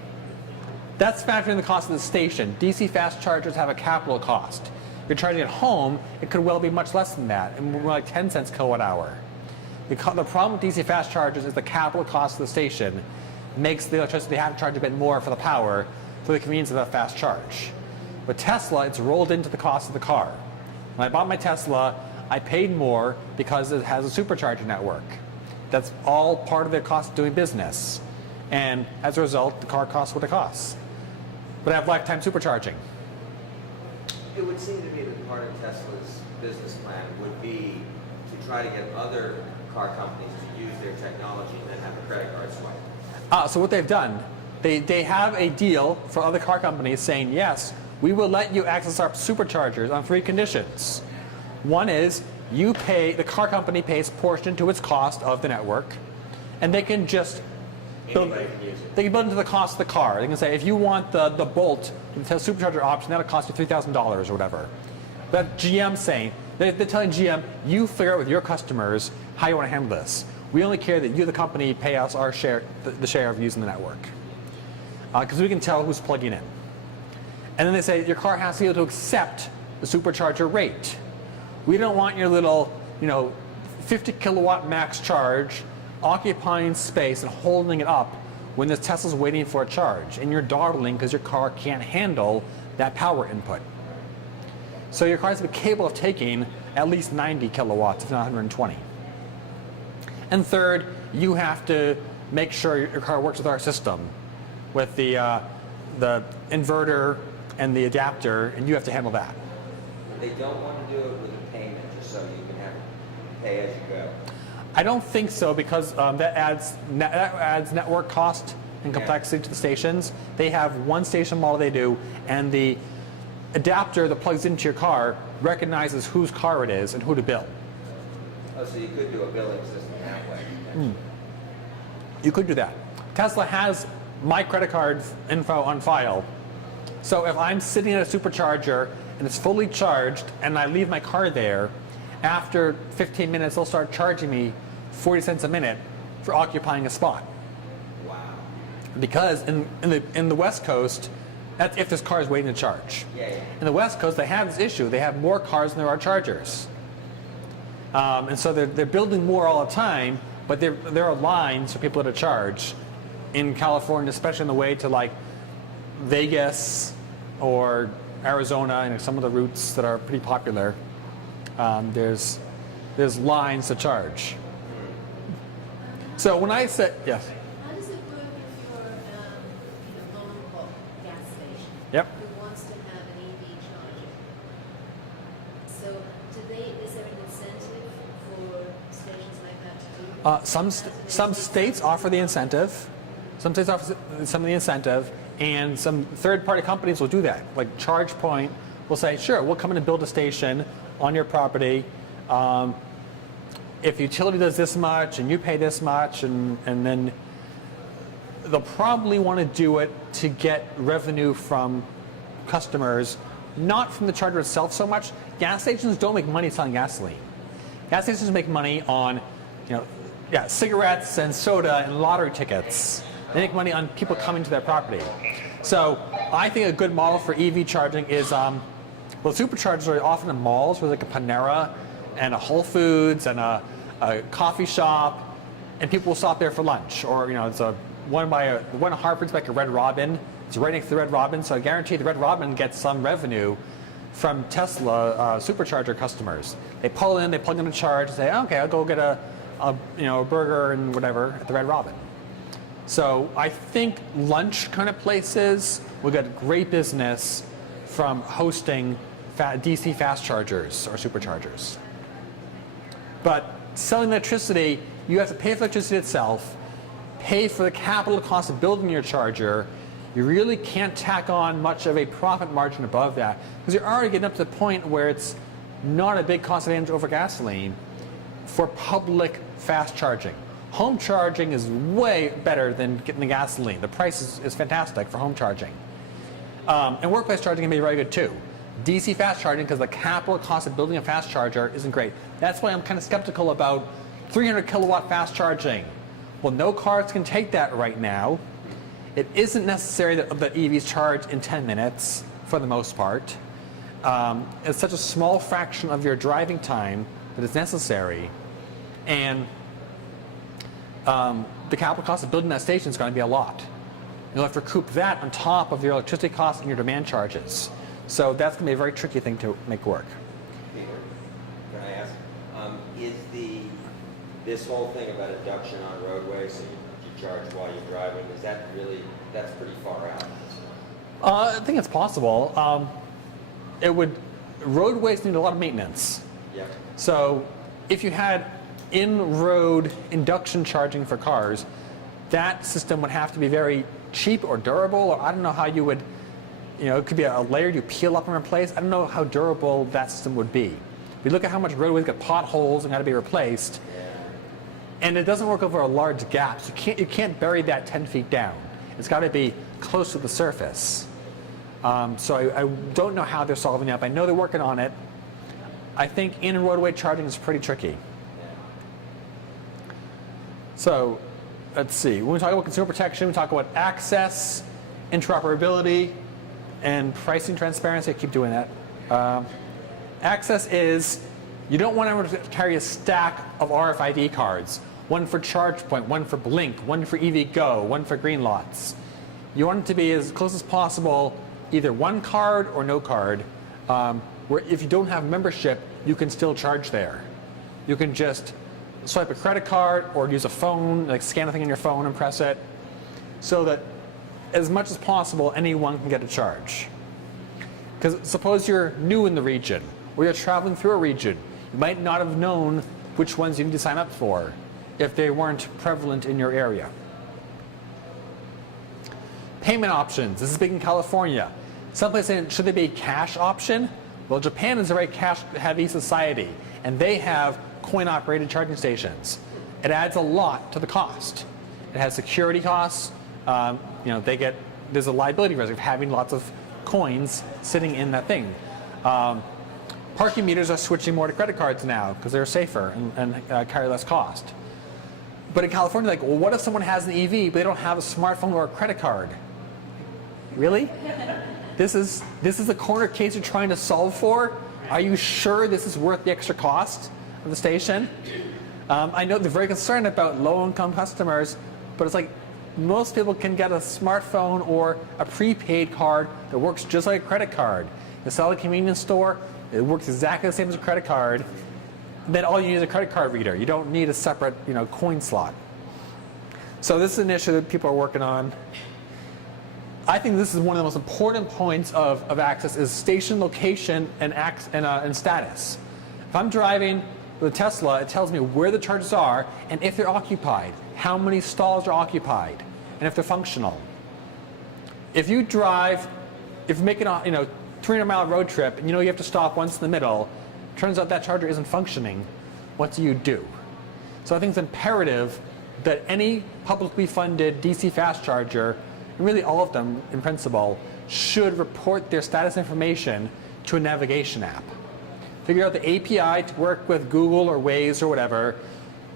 that's factoring in the cost of the station. DC fast chargers have a capital cost. If you're charging at home, it could well be much less than that, and more like 10 cents kilowatt hour. The problem with DC fast chargers is the capital cost of the station makes the electricity have to charge a bit more for the power for the convenience of that fast charge. With Tesla, it's rolled into the cost of the car. When I bought my Tesla, I paid more because it has a supercharger network. That's all part of their cost of doing business. And as a result, the car costs what it costs. But I have lifetime supercharging. It would seem to me that part of Tesla's business plan would be to try to get other car companies to use their technology and then have a credit card swipe. So what they've done, they have a deal for other car companies saying, yes, we will let you access our superchargers on 3 conditions. One is the car company pays portion to its cost of the network, and they can just build, Anybody can use it. they can build into the cost of the car. They can say, if you want the Bolt, the supercharger option, that'll cost you $3,000 or whatever. But GM's saying, they're telling GM, you figure out with your customers how you want to handle this. We only care that you, the company, pay us our share, the share of using the network. Because we can tell who's plugging in. And then they say, your car has to be able to accept the supercharger rate. We don't want your little, 50 kilowatt max charge occupying space and holding it up when this Tesla's waiting for a charge, and you're dawdling because your car can't handle that power input. So your car has to be capable of taking at least 90 kilowatts, if not 120. And third, you have to make sure your car works with our system, with the inverter and the adapter, and you have to handle that. They don't want to do it with a payment, just so you can have pay as you go. I don't think so, because that adds network cost and complexity to the stations. They have one station model they do, and the adapter that plugs into your car recognizes whose car it is and who to bill. Oh, so you could do a billing system that way. You could do that. Tesla has my credit card info on file. So if I'm sitting at a supercharger and it's fully charged and I leave my car there, after 15 minutes they'll start charging me 40 cents a minute for occupying a spot. Wow. Because in the West Coast, that's if this car is waiting to charge. Yeah. In the West Coast, they have this issue. They have more cars than there are chargers. And so they're building more all the time, but there are lines for people to charge. In California, especially on the way to like Vegas or Arizona and some of the routes that are pretty popular, there's lines to charge. So when I said, yes. How does it work if you're local gas station Yep. who wants to have an EV charger? So is there an incentive for stations like that to do? Some states offer the incentive. Some states offer some of the incentive, and some third-party companies will do that. Like ChargePoint will say, sure, we'll come in and build a station on your property. If utility does this much and you pay this much, and then they'll probably want to do it to get revenue from customers, not from the charger itself so much. Gas stations don't make money selling gasoline. Gas stations make money on, cigarettes and soda and lottery tickets. They make money on people coming to their property. So I think a good model for EV charging is, superchargers are often in malls where like a Panera and a Whole Foods and a coffee shop, and people will stop there for lunch. Or it's one at Hartford's like a Red Robin. It's right next to the Red Robin, so I guarantee the Red Robin gets some revenue from Tesla supercharger customers. They pull in, they plug in a charge, and say, okay, I'll go get a burger and whatever at the Red Robin. So I think lunch kind of places will get great business from hosting DC fast chargers or superchargers. But selling electricity, you have to pay for electricity itself, pay for the capital cost of building your charger. You really can't tack on much of a profit margin above that, because you're already getting up to the point where it's not a big cost advantage over gasoline for public fast charging. Home charging is way better than getting the gasoline. The price is fantastic for home charging. And workplace charging can be very good too. DC fast charging, because the capital cost of building a fast charger isn't great. That's why I'm kind of skeptical about 300 kilowatt fast charging. Well, no cars can take that right now. It isn't necessary that EVs charge in 10 minutes for the most part. It's such a small fraction of your driving time that is necessary. And the capital cost of building that station is going to be a lot. You'll have to recoup that on top of your electricity costs and your demand charges. So that's going to be a very tricky thing to make work. Peter, can I ask, is this whole thing about induction on roadways, so you charge while you're driving, is that really, that's pretty far out? I think it's possible. Roadways need a lot of maintenance. Yep. So if you had in-road induction charging for cars, that system would have to be very cheap or durable, or I don't know how you would, it could be a layer you peel up and replace. I don't know how durable that system would be. We look at how much roadways got potholes and got to be replaced. And it doesn't work over a large gap. So you can't bury that 10 feet down. It's got to be close to the surface. So I don't know how they're solving that, but I know they're working on it. I think in-roadway charging is pretty tricky. So let's see. When we talk about consumer protection, we talk about access, interoperability, and pricing transparency. I keep doing that. Access is, you don't want everyone to carry a stack of RFID cards. One for ChargePoint, one for Blink, one for EVgo, one for Green Lots. You want it to be as close as possible, either one card or no card, where if you don't have membership, you can still charge there. You can just swipe a credit card or use a phone, like scan a thing on your phone and press it, so that as much as possible, anyone can get a charge. Because suppose you're new in the region, or you're traveling through a region, you might not have known which ones you need to sign up for if they weren't prevalent in your area. Payment options. This is big in California. Some places saying, should there be a cash option? Well, Japan is a very cash-heavy society, and they have coin-operated charging stations. It adds a lot to the cost. It has security costs. There's a liability risk of having lots of coins sitting in that thing. Parking meters are switching more to credit cards now because they're safer and carry less cost. But in California, like, well, what if someone has an EV but they don't have a smartphone or a credit card? Really? This is the corner case you're trying to solve for? Are you sure this is worth the extra cost of the station? I know they're very concerned about low-income customers, but it's like most people can get a smartphone or a prepaid card that works just like a credit card. You sell at a convenience store, it works exactly the same as a credit card. Then all you need is a credit card reader. You don't need a separate, coin slot. So this is an issue that people are working on. I think this is one of the most important points of access is station location and status. If I'm driving with a Tesla, it tells me where the charges are and if they're occupied, how many stalls are occupied, and if they're functional. If you make it a 300-mile road trip and you have to stop once in the middle, turns out that charger isn't functioning, what do you do? So I think it's imperative that any publicly funded DC fast charger, and really all of them in principle, should report their status information to a navigation app. Figure out the API to work with Google or Waze or whatever,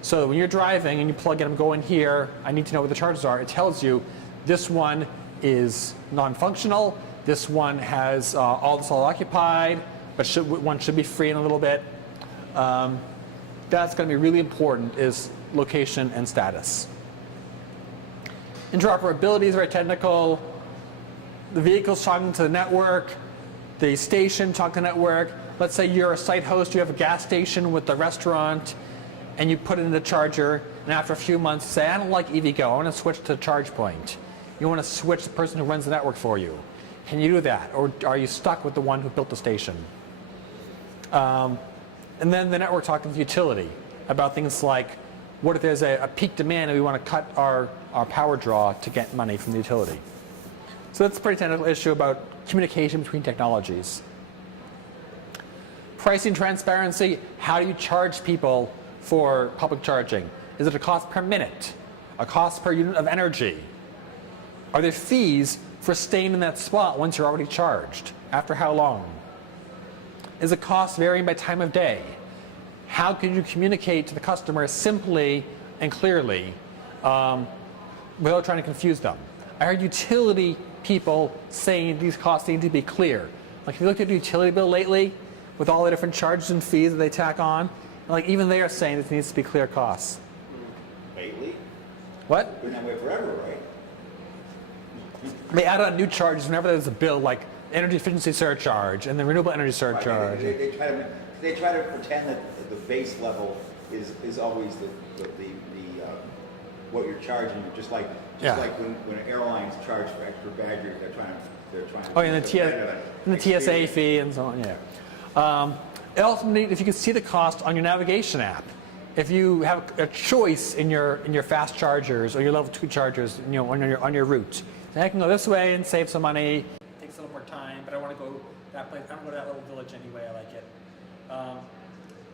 so when you're driving and you plug in, I'm going here, I need to know where the charges are, it tells you this one is non-functional, this one has all the stalls occupied, but one should be free in a little bit. That's going to be really important, is location and status. Interoperability is very technical. The vehicle's talking to the network, the station talking to the network. Let's say you're a site host, you have a gas station with a restaurant, and you put it in the charger, and after a few months say, I don't like EVgo, I want to switch to ChargePoint. You want to switch the person who runs the network for you. Can you do that, or are you stuck with the one who built the station? And then the network talking to utility about things like, what if there's a peak demand and we want to cut our power draw to get money from the utility? So that's a pretty technical issue about communication between technologies. Pricing transparency, how do you charge people for public charging? Is it a cost per minute? A cost per unit of energy? Are there fees for staying in that spot once you're already charged? After how long? Is the cost varying by time of day? How can you communicate to the customer simply and clearly without trying to confuse them? I heard utility people saying these costs need to be clear. Like, if you looked at the utility bill lately, with all the different charges and fees that they tack on, like even they are saying it needs to be clear costs. Lately? What? Been that way forever, right? They add on new charges whenever there's a bill, like energy efficiency surcharge and the renewable energy surcharge. They try to pretend that the base level is always the what you're charging. Just like when airlines charge for extra baggage, they're trying to. Oh, and the TSA fee and so on. Yeah. It also neat if you can see the cost on your navigation app. If you have a choice in your fast chargers or your level 2 chargers, on your route, then I can go this way and save some money. It takes a little more time, but I want to go that place. I don't go to that little village anyway. I like it.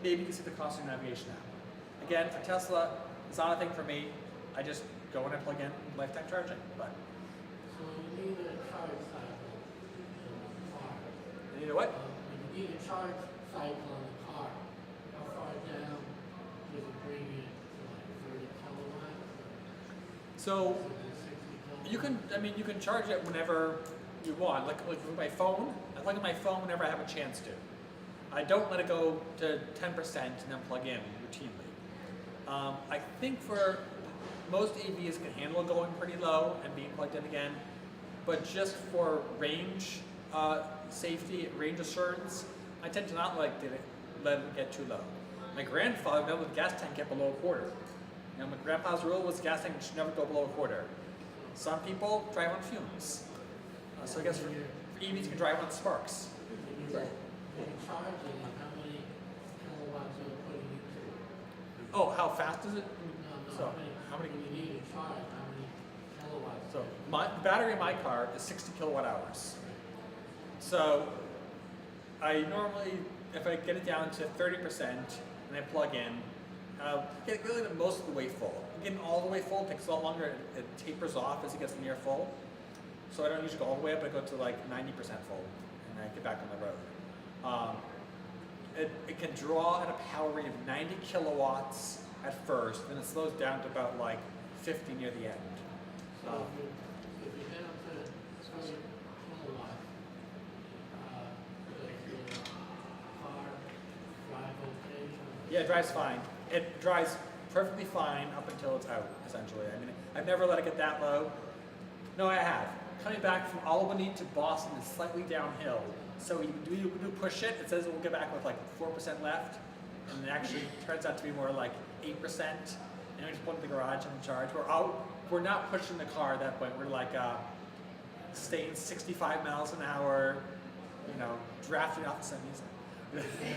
maybe you can see the cost of navigation app. Again, for Tesla, it's not a thing for me. I just go and I plug in lifetime charging. But So you need a charge cycle in the car. you know what? When you need a charge cycle in the car, how far down does it bring it to like 30 kilowatts? So Or 60 kilowatts? you can charge it whenever you want. Like with my phone, I plug in my phone whenever I have a chance to. I don't let it go to 10% and then plug in routinely. I think for most EVs can handle going pretty low and being plugged in again, but just for range safety, range assurance, I tend to not let it get too low. My grandfather never let the gas tank get below a quarter. You know, my grandpa's rule was the gas tank should never go below a quarter. Some people drive on fumes. So I guess for EVs, you can drive on sparks. When you're charging it, how many kilowatts are you putting into it? Oh, how fast is it? No, So, how many? When you need a charge, how many kilowatts? So the battery in my car is 60 kilowatt hours. So I normally, if I get it down to 30% and I plug in, get really most of the way full. Getting all the way full takes a lot longer. It tapers off as it gets near full. So I don't usually go all the way up. I go to like 90% full and I get back on the road. It can draw at a power rate of 90 kilowatts at first, then it slows down to about like 50 near the end. So if you're down to 30 kilowatts, does the car drive okay? Yeah, it drives fine. It drives perfectly fine up until it's out, essentially. I mean, I've never let it get that low. No, I have. Coming back from Albany to Boston is slightly downhill. So when you do push it, it says it will get back with like 4% left. And it actually turns out to be more like 8%. And we just put it in the garage and charge. We're not pushing the car at that point. We're like staying 65 miles an hour, you know, drafting off the semis. Is it bad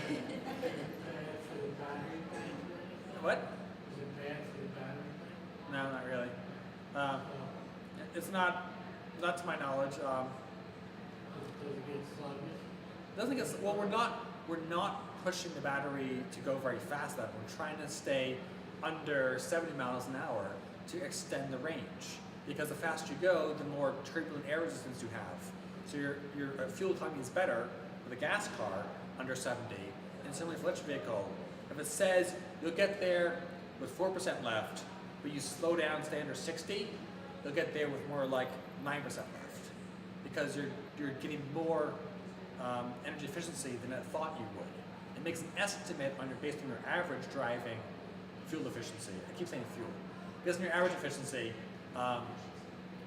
for the battery thing? What? Is it bad for the battery thing? No, not really. So, It's not to my knowledge. does it get sluggish? Doesn't get well. We're not pushing the battery to go very fast. That we're trying to stay under 70 miles an hour to extend the range. Because the faster you go, the more turbulent air resistance you have. So your fuel economy is better with a gas car under 70, and similarly for electric vehicle. If it says you'll get there with 4% left, but you slow down, stay under 60, you'll get there with more like 9% left, because you're getting more energy efficiency than I thought you would. It makes an estimate based on your average driving fuel efficiency. I keep saying fuel. Based on your average efficiency,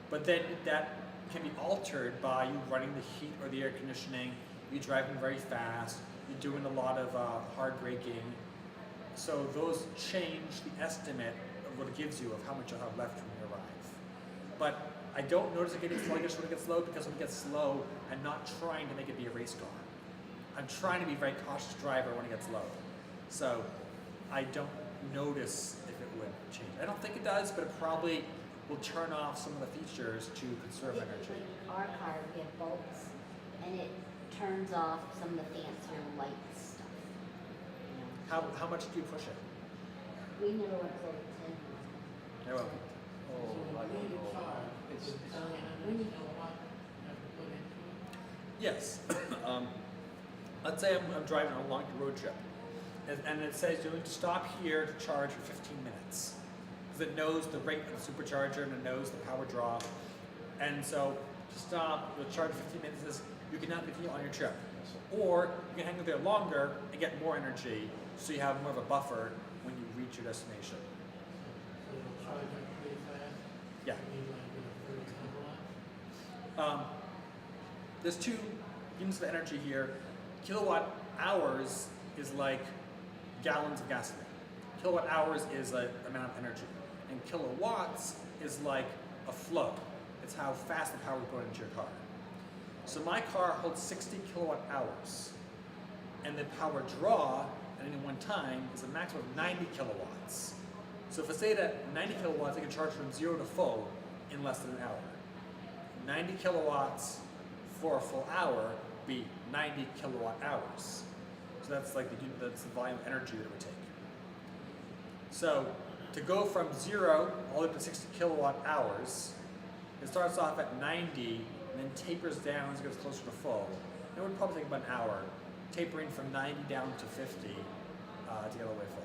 but then that can be altered by you running the heat or the air conditioning, you driving very fast, you're doing a lot of hard braking. So those change the estimate of what it gives you of how much you'll have left when you arrive. But I don't notice it getting sluggish when it gets slow, because when it gets slow, I'm not trying to make it be a race car. I'm trying to be a very cautious driver when it gets low. So I don't notice if it would change. I don't think it does, but it probably will turn off some of the features to conserve energy. In our car, we have bulbs, and it turns off some of the fancier light stuff. You know. How much do you push it? We never went below 10. You're welcome. So when you need a charge, It's- does it tell you how many kilowatt you have to put into it? Yes. Let's say I'm driving on a long road trip, and it says you need to stop here to charge for 15 minutes. Because it knows the rate of the supercharger and it knows the power draw. And so to stop, the charge for 15 minutes is you cannot continue on your trip. Or you can hang out there longer and get more energy, so you have more of a buffer when you reach your destination. So it'll charge up pretty fast? Yeah. I mean, like 30 kilowatts? There's two units of energy here. Kilowatt hours is like gallons of gasoline. Kilowatt hours is an amount of energy. And kilowatts is like a flow. It's how fast the power is going into your car. So my car holds 60 kilowatt hours. And the power draw at any one time is a maximum of 90 kilowatts. So if I say that 90 kilowatts, I can charge from 0 to full in less than an hour. 90 kilowatts for a full hour would be 90 kilowatt hours. So that's like that's the volume of energy that it would take. So to go from 0 all the way up to 60 kilowatt hours, it starts off at 90 and then tapers down as it gets closer to full. It would probably take about an hour, tapering from 90 down to 50 to get all the way full.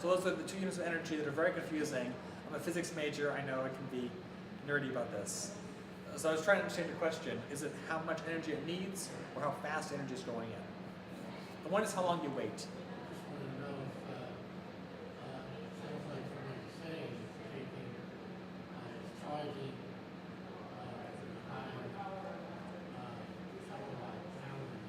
So those are the 2 units of energy that are very confusing. I'm a physics major, I know I can be nerdy about this. So I was trying to understand your question. Is it how much energy it needs or how fast energy is going in? The one is how long you wait. Just want to know if, sounds like from what you're saying, it's taking, it's charging, high, kilowatt hours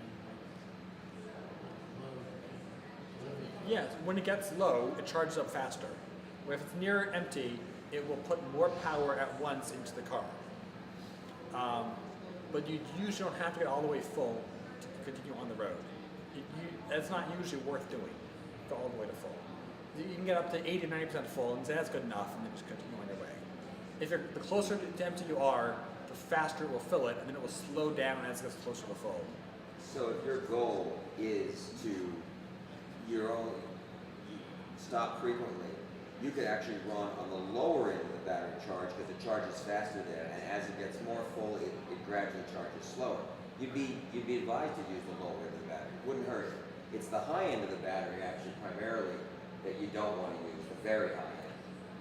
and low. Yes, when it gets low, it charges up faster. Where if it's near empty, it will put more power at once into the car. But you usually don't have to get all the way full to continue on the road. That's not usually worth doing, go all the way to full. You can get up to 80 or 90% full and say that's good enough and then just continue on your way. If you're, the closer to empty you are, the faster it will fill it and then it will slow down as it gets closer to full. So if your goal is to stop frequently, you could actually run on the lower end of the battery charge because it charges faster there, and as it gets more full, it gradually charges slower. You'd be advised to use the lower end of the battery. It wouldn't hurt you. It's the high end of the battery actually primarily that you don't want to use, the very high end.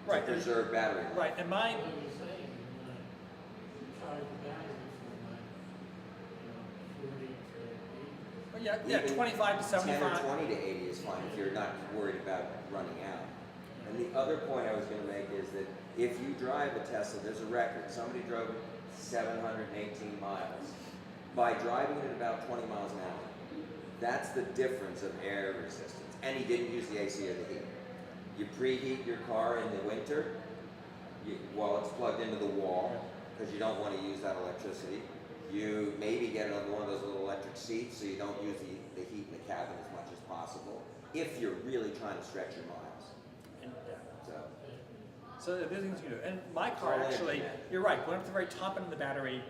Right. To preserve battery life. Right, and mine, What you're saying, you charge the battery from like, 40 to 80. yeah, Even 25 to 75. 10 or 20 to 80 is fine if you're not worried about running out. And the other point I was going to make is that if you drive a Tesla, there's a record. Somebody drove 718 miles. By driving it at about 20 miles an hour, that's the difference of air resistance. And he didn't use the AC or the heat. You preheat your car in the winter while it's plugged into the wall because you don't want to use that electricity. You maybe get another one of those little electric seats so you don't use the heat in the cabin as much as possible if you're really trying to stretch your miles. So there's things you can do. And my car actually, you're right, going up to the very top end of the battery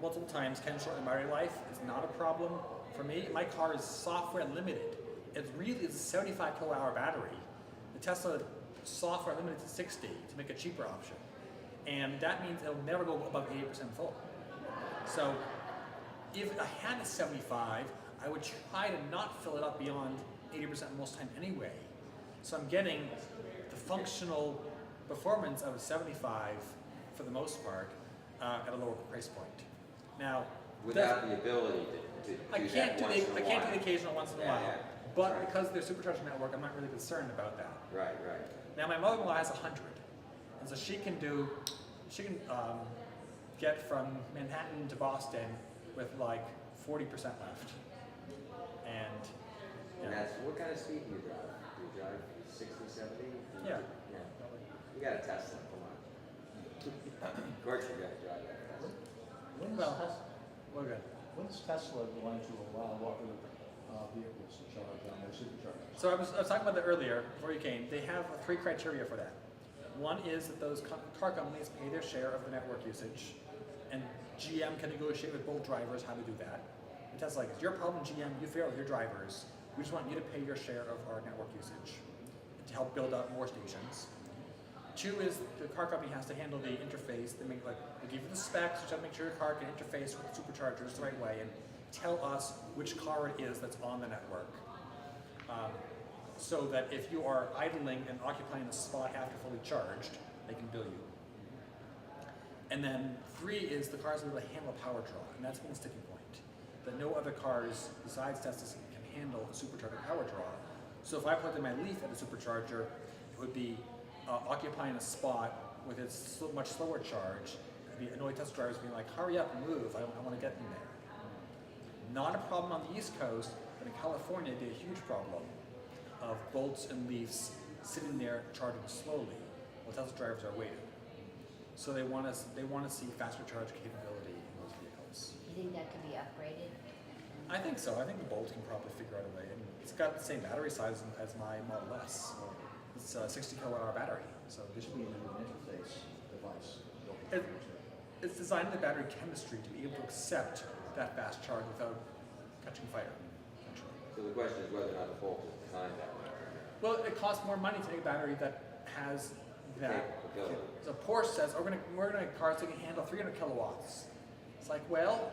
multiple times can shorten the battery life. It's not a problem for me. My car is software limited. It's a 75 kilowatt hour battery. The Tesla software limited to 60 to make a cheaper option. And that means it'll never go above 80% full. So if I had a 75, I would try to not fill it up beyond 80% most of the time anyway. So I'm getting the functional performance of a 75 for the most part at a lower price point. Now, without the ability to do I can't do the occasional once in a while, yeah. but Right. because they're supercharger network, I'm not really concerned about that. Right. Now my mother-in-law has 100, and so she can get from Manhattan to Boston with like 40% left. And And that's, what kind of speed do you drive? Do you drive 60, 70? Yeah. You got a Tesla, come on. Of course you got to drive that Tesla. When's Well, Tesla, we're good. when's Tesla going to allow what vehicles to charge on their superchargers? So I was talking about that earlier, before you came. They have 3 criteria for that. One is that those car companies pay their share of the network usage, and GM can negotiate with both drivers how to do that. And Tesla's like, it's your problem, GM, you figure out with your drivers. We just want you to pay your share of our network usage to help build out more stations. 2 is the car company has to handle the interface. They give you the specs, which have to make sure your car can interface with the superchargers the right way and tell us which car it is that's on the network. So that if you are idling and occupying a spot after fully charged, they can bill you. And then 3 is the cars will be able to handle power draw, and that's been the sticking point. That no other cars besides Tesla can handle a supercharger power draw. So if I plugged in my Leaf at a supercharger, it would be occupying a spot with its much slower charge. It'd be annoying Tesla drivers being like, hurry up and move, I want to get in there. Not a problem on the East Coast, but in California it'd be a huge problem of Bolts and Leafs sitting there charging slowly while Tesla drivers are waiting. So they want to see faster charge capability in those vehicles. You think that could be upgraded? I think so. I think the Bolt can probably figure out a way. And it's got the same battery size as my Model S. It's a 60 kilowatt hour battery. So This would be an interface device. it's designed in the battery chemistry to be able to accept that fast charge without catching fire. Essentially. So the question is whether or not the Bolt is designed that way. Well, it costs more money to make a battery that has that. Capability. So Porsche says, oh, we're gonna make cars that can handle 300 kilowatts. It's like, well,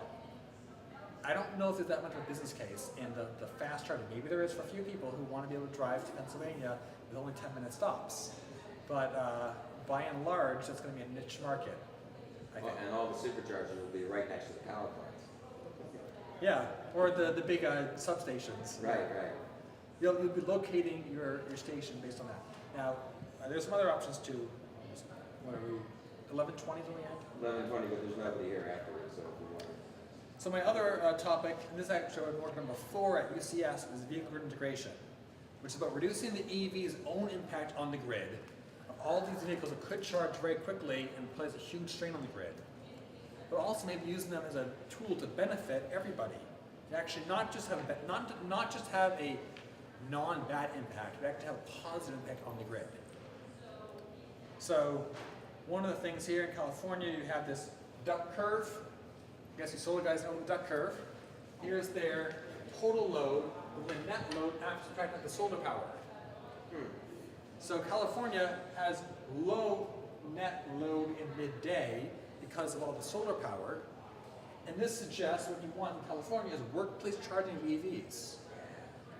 I don't know if there's that much of a business case in the fast charging. Maybe there is for a few people who want to be able to drive to Pennsylvania with only 10-minute stops. But by and large, that's going to be a niche market, I think. And all the superchargers will be right next to the power plants. Yeah, or the big substations. Right. You'll be locating your station based on that. Now, there's some other options too. What are we, 1120 till the end? 11:20, but there's nobody here afterwards, so if we want to. So my other topic, and this actually I've worked on before at UCS, is vehicle grid integration, which is about reducing the EV's own impact on the grid. All these vehicles that could charge very quickly and place a huge strain on the grid, but also maybe using them as a tool to benefit everybody. To actually not just have a non-bad impact, but actually have a positive impact on the grid. So one of the things here in California, you have this duck curve. I guess you solar guys know the duck curve. Here's their total load, the net load after subtracting the solar power. So California has low net load in midday because of all the solar power. And this suggests what you want in California is workplace charging of EVs.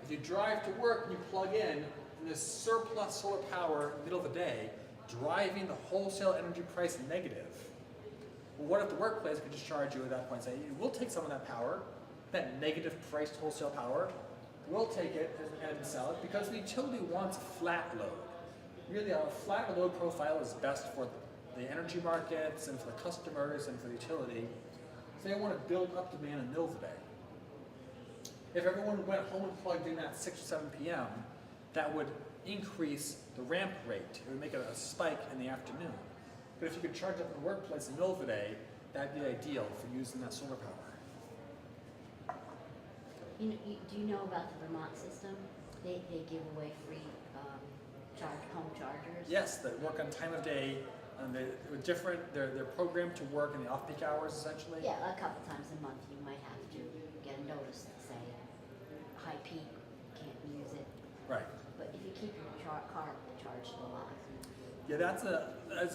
If you drive to work and you plug in, and there's surplus solar power in the middle of the day, driving the wholesale energy price negative. Well, what if the workplace could just charge you at that point and say, we'll take some of that power, that negative priced wholesale power, we'll take it and sell it because the utility wants flat load. Really, a flat load profile is best for the energy markets and for the customers and for the utility. So they want to build up demand in the middle of the day. If everyone went home and plugged in at 6 or 7 p.m., that would increase the ramp rate. It would make it a spike in the afternoon. But if you could charge up in the workplace in the middle of the day, that'd be ideal for using that solar power. Do you know about the Vermont system? They give away free home chargers. Yes, that work on time of day, and they're programmed to work in the off-peak hours, essentially. Yeah, a couple times a month you might have to get a notice to say high peak, can't use it. Right. But if you keep your car charged a lot. Yeah, that's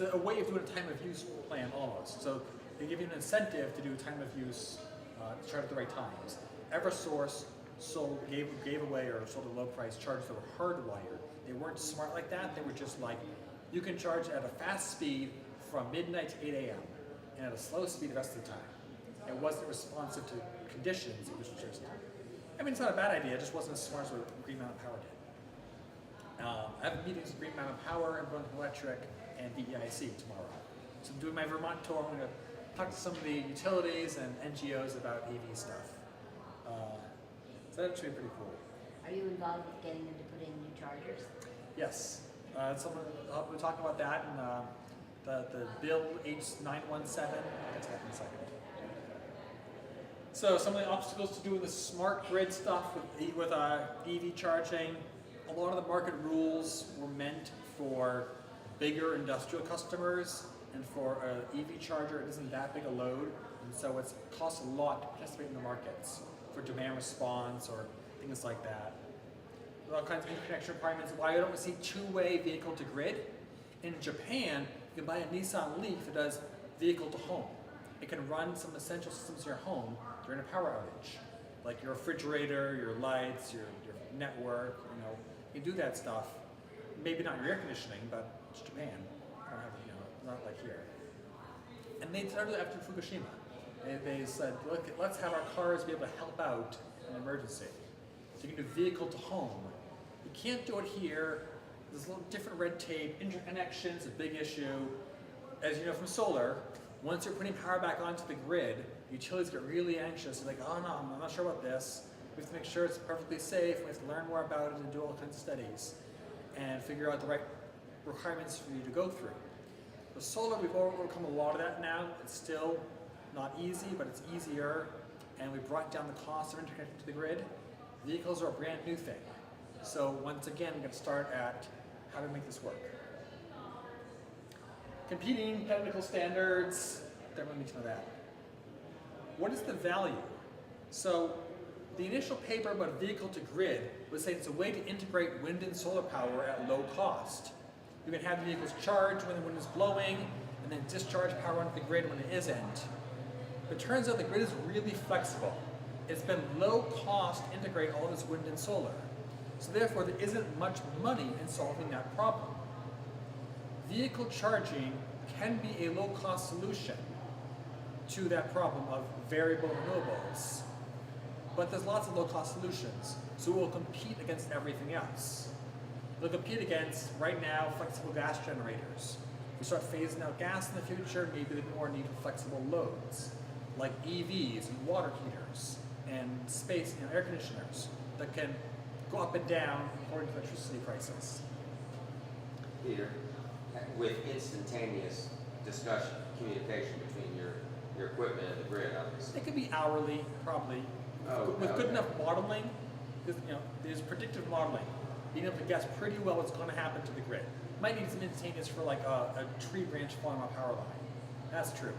a way of doing a time of use plan almost. So they give you an incentive to do time of use, to charge at the right times. Eversource gave away or sold a low price chargers that were hardwired. They weren't smart like that. They were just like, you can charge at a fast speed from midnight to 8 a.m. and at a slow speed the rest of the time. It wasn't responsive to conditions. It was just, I mean, it's not a bad idea. It just wasn't as smart as what Green Mountain Power did. I have meetings with Green Mountain Power and Brunswick Electric and VEIC tomorrow. So I'm doing my Vermont tour. I'm going to talk to some of the utilities and NGOs about EV stuff. So that should be pretty cool. Are you involved with getting them to put in new chargers? Yes. We're talking about that in the bill H917. I'll get to that in a second. So some of the obstacles to doing the smart grid stuff with EV charging, a lot of the market rules were meant for bigger industrial customers, and for an EV charger it isn't that big a load, and so it costs a lot to participate in the markets for demand response or things like that. All kinds of interconnection requirements. Why don't we see two-way vehicle to grid? In Japan, you can buy a Nissan Leaf that does vehicle to home. It can run some essential systems in your home during a power outage, like your refrigerator, your lights, your network. You can do that stuff. Maybe not your air conditioning, but it's Japan. I don't have not like here. And they started after Fukushima. They said, look, let's have our cars be able to help out in an emergency. So you can do vehicle to home. You can't do it here. There's a little different red tape. Interconnections, a big issue. As you know from solar, once you're putting power back onto the grid, utilities get really anxious. They're like, oh no, I'm not sure about this. We have to make sure it's perfectly safe. We have to learn more about it and do all kinds of studies and figure out the right requirements for you to go through. With solar, we've overcome a lot of that now. It's still not easy, but it's easier. And we brought down the cost of interconnecting to the grid. Vehicles are a brand new thing. So once again, we're going to start at how to make this work. Competing technical standards, everyone needs to know that. What is the value? So the initial paper about vehicle to grid was saying it's a way to integrate wind and solar power at low cost. You can have the vehicles charge when the wind is blowing, and then discharge power onto the grid when it isn't. But it turns out the grid is really flexible. It's been low cost to integrate all this wind and solar. So therefore, there isn't much money in solving that problem. Vehicle charging can be a low cost solution to that problem of variable renewables. But there's lots of low cost solutions. So it will compete against everything else. They'll compete against, right now, flexible gas generators. If we start phasing out gas in the future, maybe there's more need for flexible loads, like EVs and water heaters and space, air conditioners that can go up and down according to electricity prices. Peter, with instantaneous discussion, communication between your equipment and the grid, obviously. It could be hourly, probably. With good enough modeling, there's predictive modeling, being able to guess pretty well what's going to happen to the grid. Might need some instantaneous for like a tree branch falling on a power line. That's true.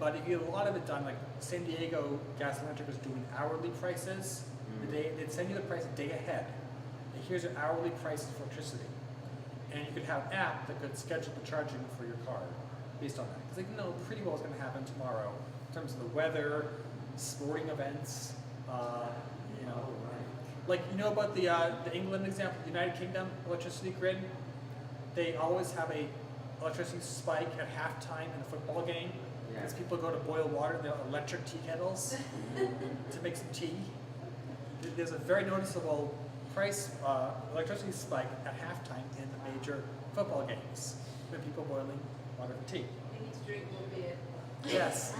But if you get a lot of it done, like San Diego Gas and Electric was doing hourly prices, they'd send you the price a day ahead. And here's your hourly prices for electricity. And you could have an app that could schedule the charging for your car based on that. Because they know pretty well what's going to happen tomorrow in terms of the weather, sporting events, like about the England example, the United Kingdom electricity grid. They always have a electricity spike at halftime in a football game. As people go to boil water, they'll electric tea kettles to make some tea. There's a very noticeable electricity spike at halftime in the major football games when people boiling water for tea. They need to drink more beer. Yes.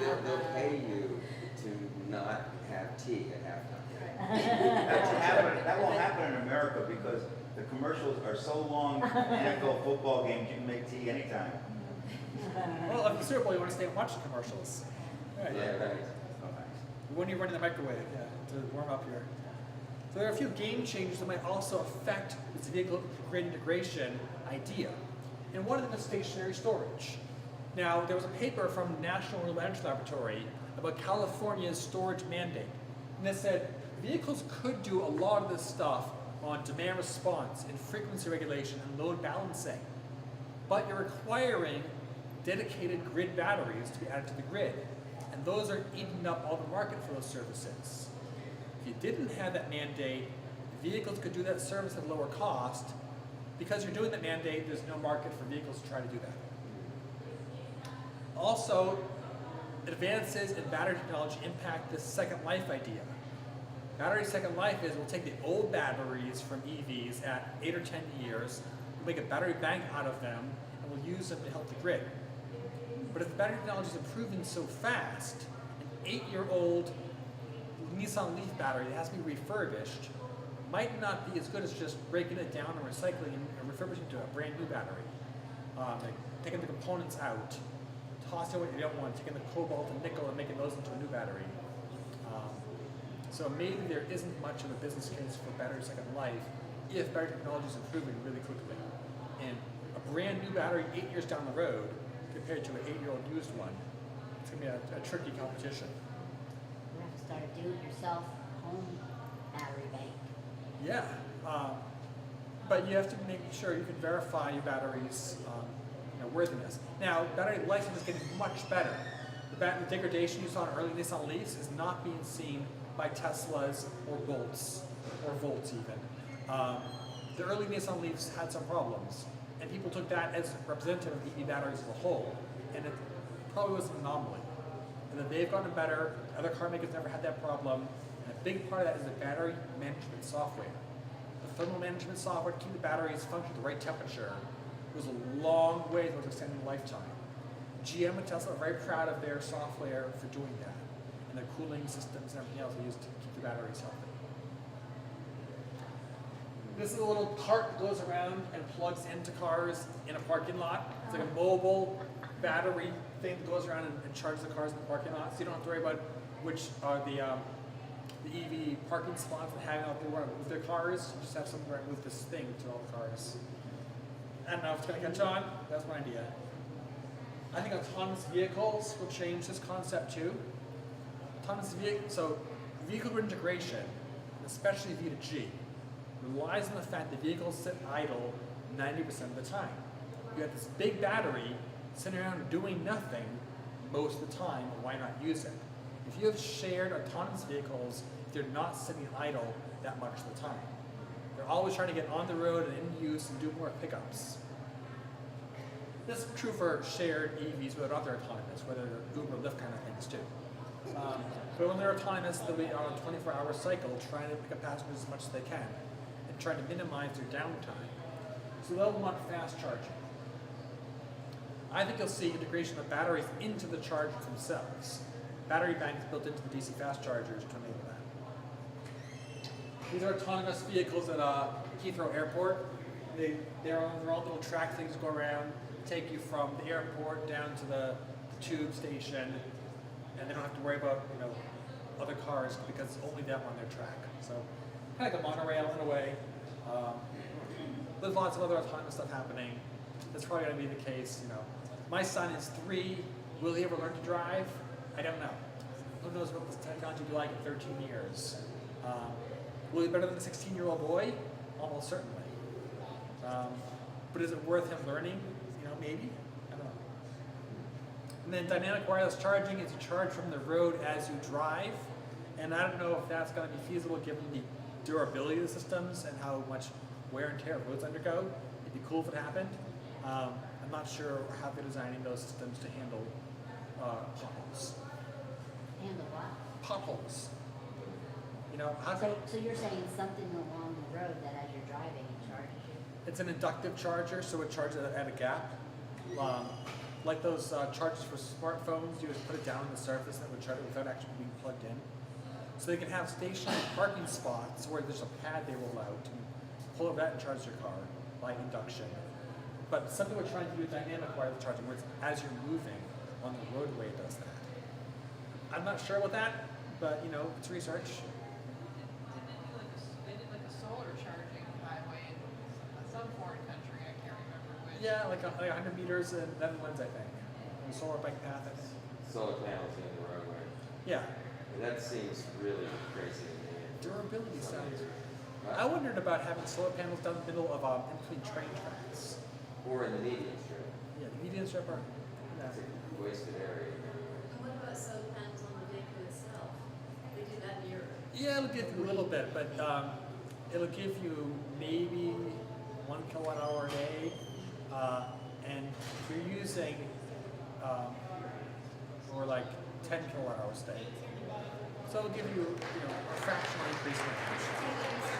They'll pay you to not have tea at halftime. That won't happen in America because the commercials are so long. NFL football games, you can make tea anytime. Well, if the Super Bowl, you want to stay and watch the commercials. Right. Yeah, right. When you run in the microwave, to warm up here. So there are a few game changers that might also affect this vehicle grid integration idea. And one of them is stationary storage. Now, there was a paper from National Renewable Energy Laboratory about California's storage mandate. And it said vehicles could do a lot of this stuff on demand response and frequency regulation and load balancing. But you're requiring dedicated grid batteries to be added to the grid. And those are eating up all the market for those services. If you didn't have that mandate, vehicles could do that service at lower cost. Because you're doing that mandate, there's no market for vehicles to try to do that. Also, advances in battery technology impact this second life idea. Battery second life is we'll take the old batteries from EVs at 8 or 10 years, we'll make a battery bank out of them, and we'll use them to help the grid. But if the battery technology is improving so fast, an 8-year-old Nissan Leaf battery that has to be refurbished might not be as good as just breaking it down and recycling and refurbishing it to a brand new battery. Like taking the components out, tossing what you don't want, taking the cobalt and nickel and making those into a new battery. So maybe there isn't much of a business case for battery second life if battery technology is improving really quickly. And a brand new battery 8 years down the road compared to an 8-year-old used one, it's going to be a tricky competition. You have to start a do-it-yourself home battery bank. Yeah, but you have to make sure you can verify your battery's worthiness. Now, battery life is getting much better. The degradation you saw in early Nissan Leafs is not being seen by Teslas or Bolts, or Volts even. The early Nissan Leafs had some problems, and people took that as representative of EV batteries as a whole, and it probably was an anomaly. And then they've gotten better, other car makers never had that problem, and a big part of that is the battery management software. The thermal management software to keep the batteries functioning at the right temperature goes a long way towards extending the lifetime. GM and Tesla are very proud of their software for doing that, and their cooling systems and everything else they use to keep the batteries healthy. This is a little cart that goes around and plugs into cars in a parking lot. It's like a mobile battery thing that goes around and charges the cars in the parking lot, so you don't have to worry about which are the EV parking spots that hang out there with their cars. You just have someone move this thing to all the cars. I don't know if it's going to catch on. That's my idea. I think autonomous vehicles will change this concept too. Autonomous vehicles, so vehicle integration, especially V2G, relies on the fact that vehicles sit idle 90% of the time. You have this big battery sitting around doing nothing most of the time, why not use it? If you have shared autonomous vehicles, they're not sitting idle that much of the time. They're always trying to get on the road and in use and do more pickups. This is true for shared EVs, whether or not they're autonomous, whether they're Uber, Lyft kind of things too. But when they're autonomous, they'll be on a 24-hour cycle trying to pick up passengers as much as they can and trying to minimize their downtime. So they'll want fast charging. I think you'll see integration of batteries into the chargers themselves. Battery banks built into the DC fast chargers to enable that. These are autonomous vehicles at Heathrow Airport. They're on their own little track things go around, take you from the airport down to the tube station, and they don't have to worry about other cars because it's only them on their track. So kind of like a monorail in a way. There's lots of other autonomous stuff happening. That's probably going to be the case. My son is 3. Will he ever learn to drive? I don't know. Who knows what this technology will be like in 13 years? Will he be better than a 16-year-old boy? Almost certainly. But is it worth him learning? Maybe. I don't know. And then dynamic wireless charging is you charge from the road as you drive. And I don't know if that's going to be feasible given the durability of the systems and how much wear and tear roads undergo. It'd be cool if it happened. I'm not sure how they're designing those systems to handle potholes. Handle what? Potholes. How come So you're saying something along the road that as you're driving it charges you? it's an inductive charger, so it charges at a gap. Like those chargers for smartphones, you just put it down on the surface that would charge it without actually being plugged in. So they can have stationary parking spots where there's a pad they roll out and pull over that and charge your car by induction. But something we're trying to do with dynamic wireless charging, where it's as you're moving on the roadway, it does that. I'm not sure about that, but it's research. They did like a solar charging highway in some foreign country, I can't remember which. Yeah, like 100 meters in Netherlands, I think. The solar bike path, I think. Solar panels in the roadway. Yeah. That seems really crazy to me. Durability sounds. I wondered about having solar panels down the middle of in between train tracks. Or in the median strip. Yeah, the median strip are. That's a wasted area. And what about solar panels on the vehicle itself? They do that in Europe. Yeah, it'll give you a little bit, but it'll give you maybe 1 kilowatt hour a day, and if you're using or like 10 kilowatt hours a day, so it'll give you a fractional increase in efficiency.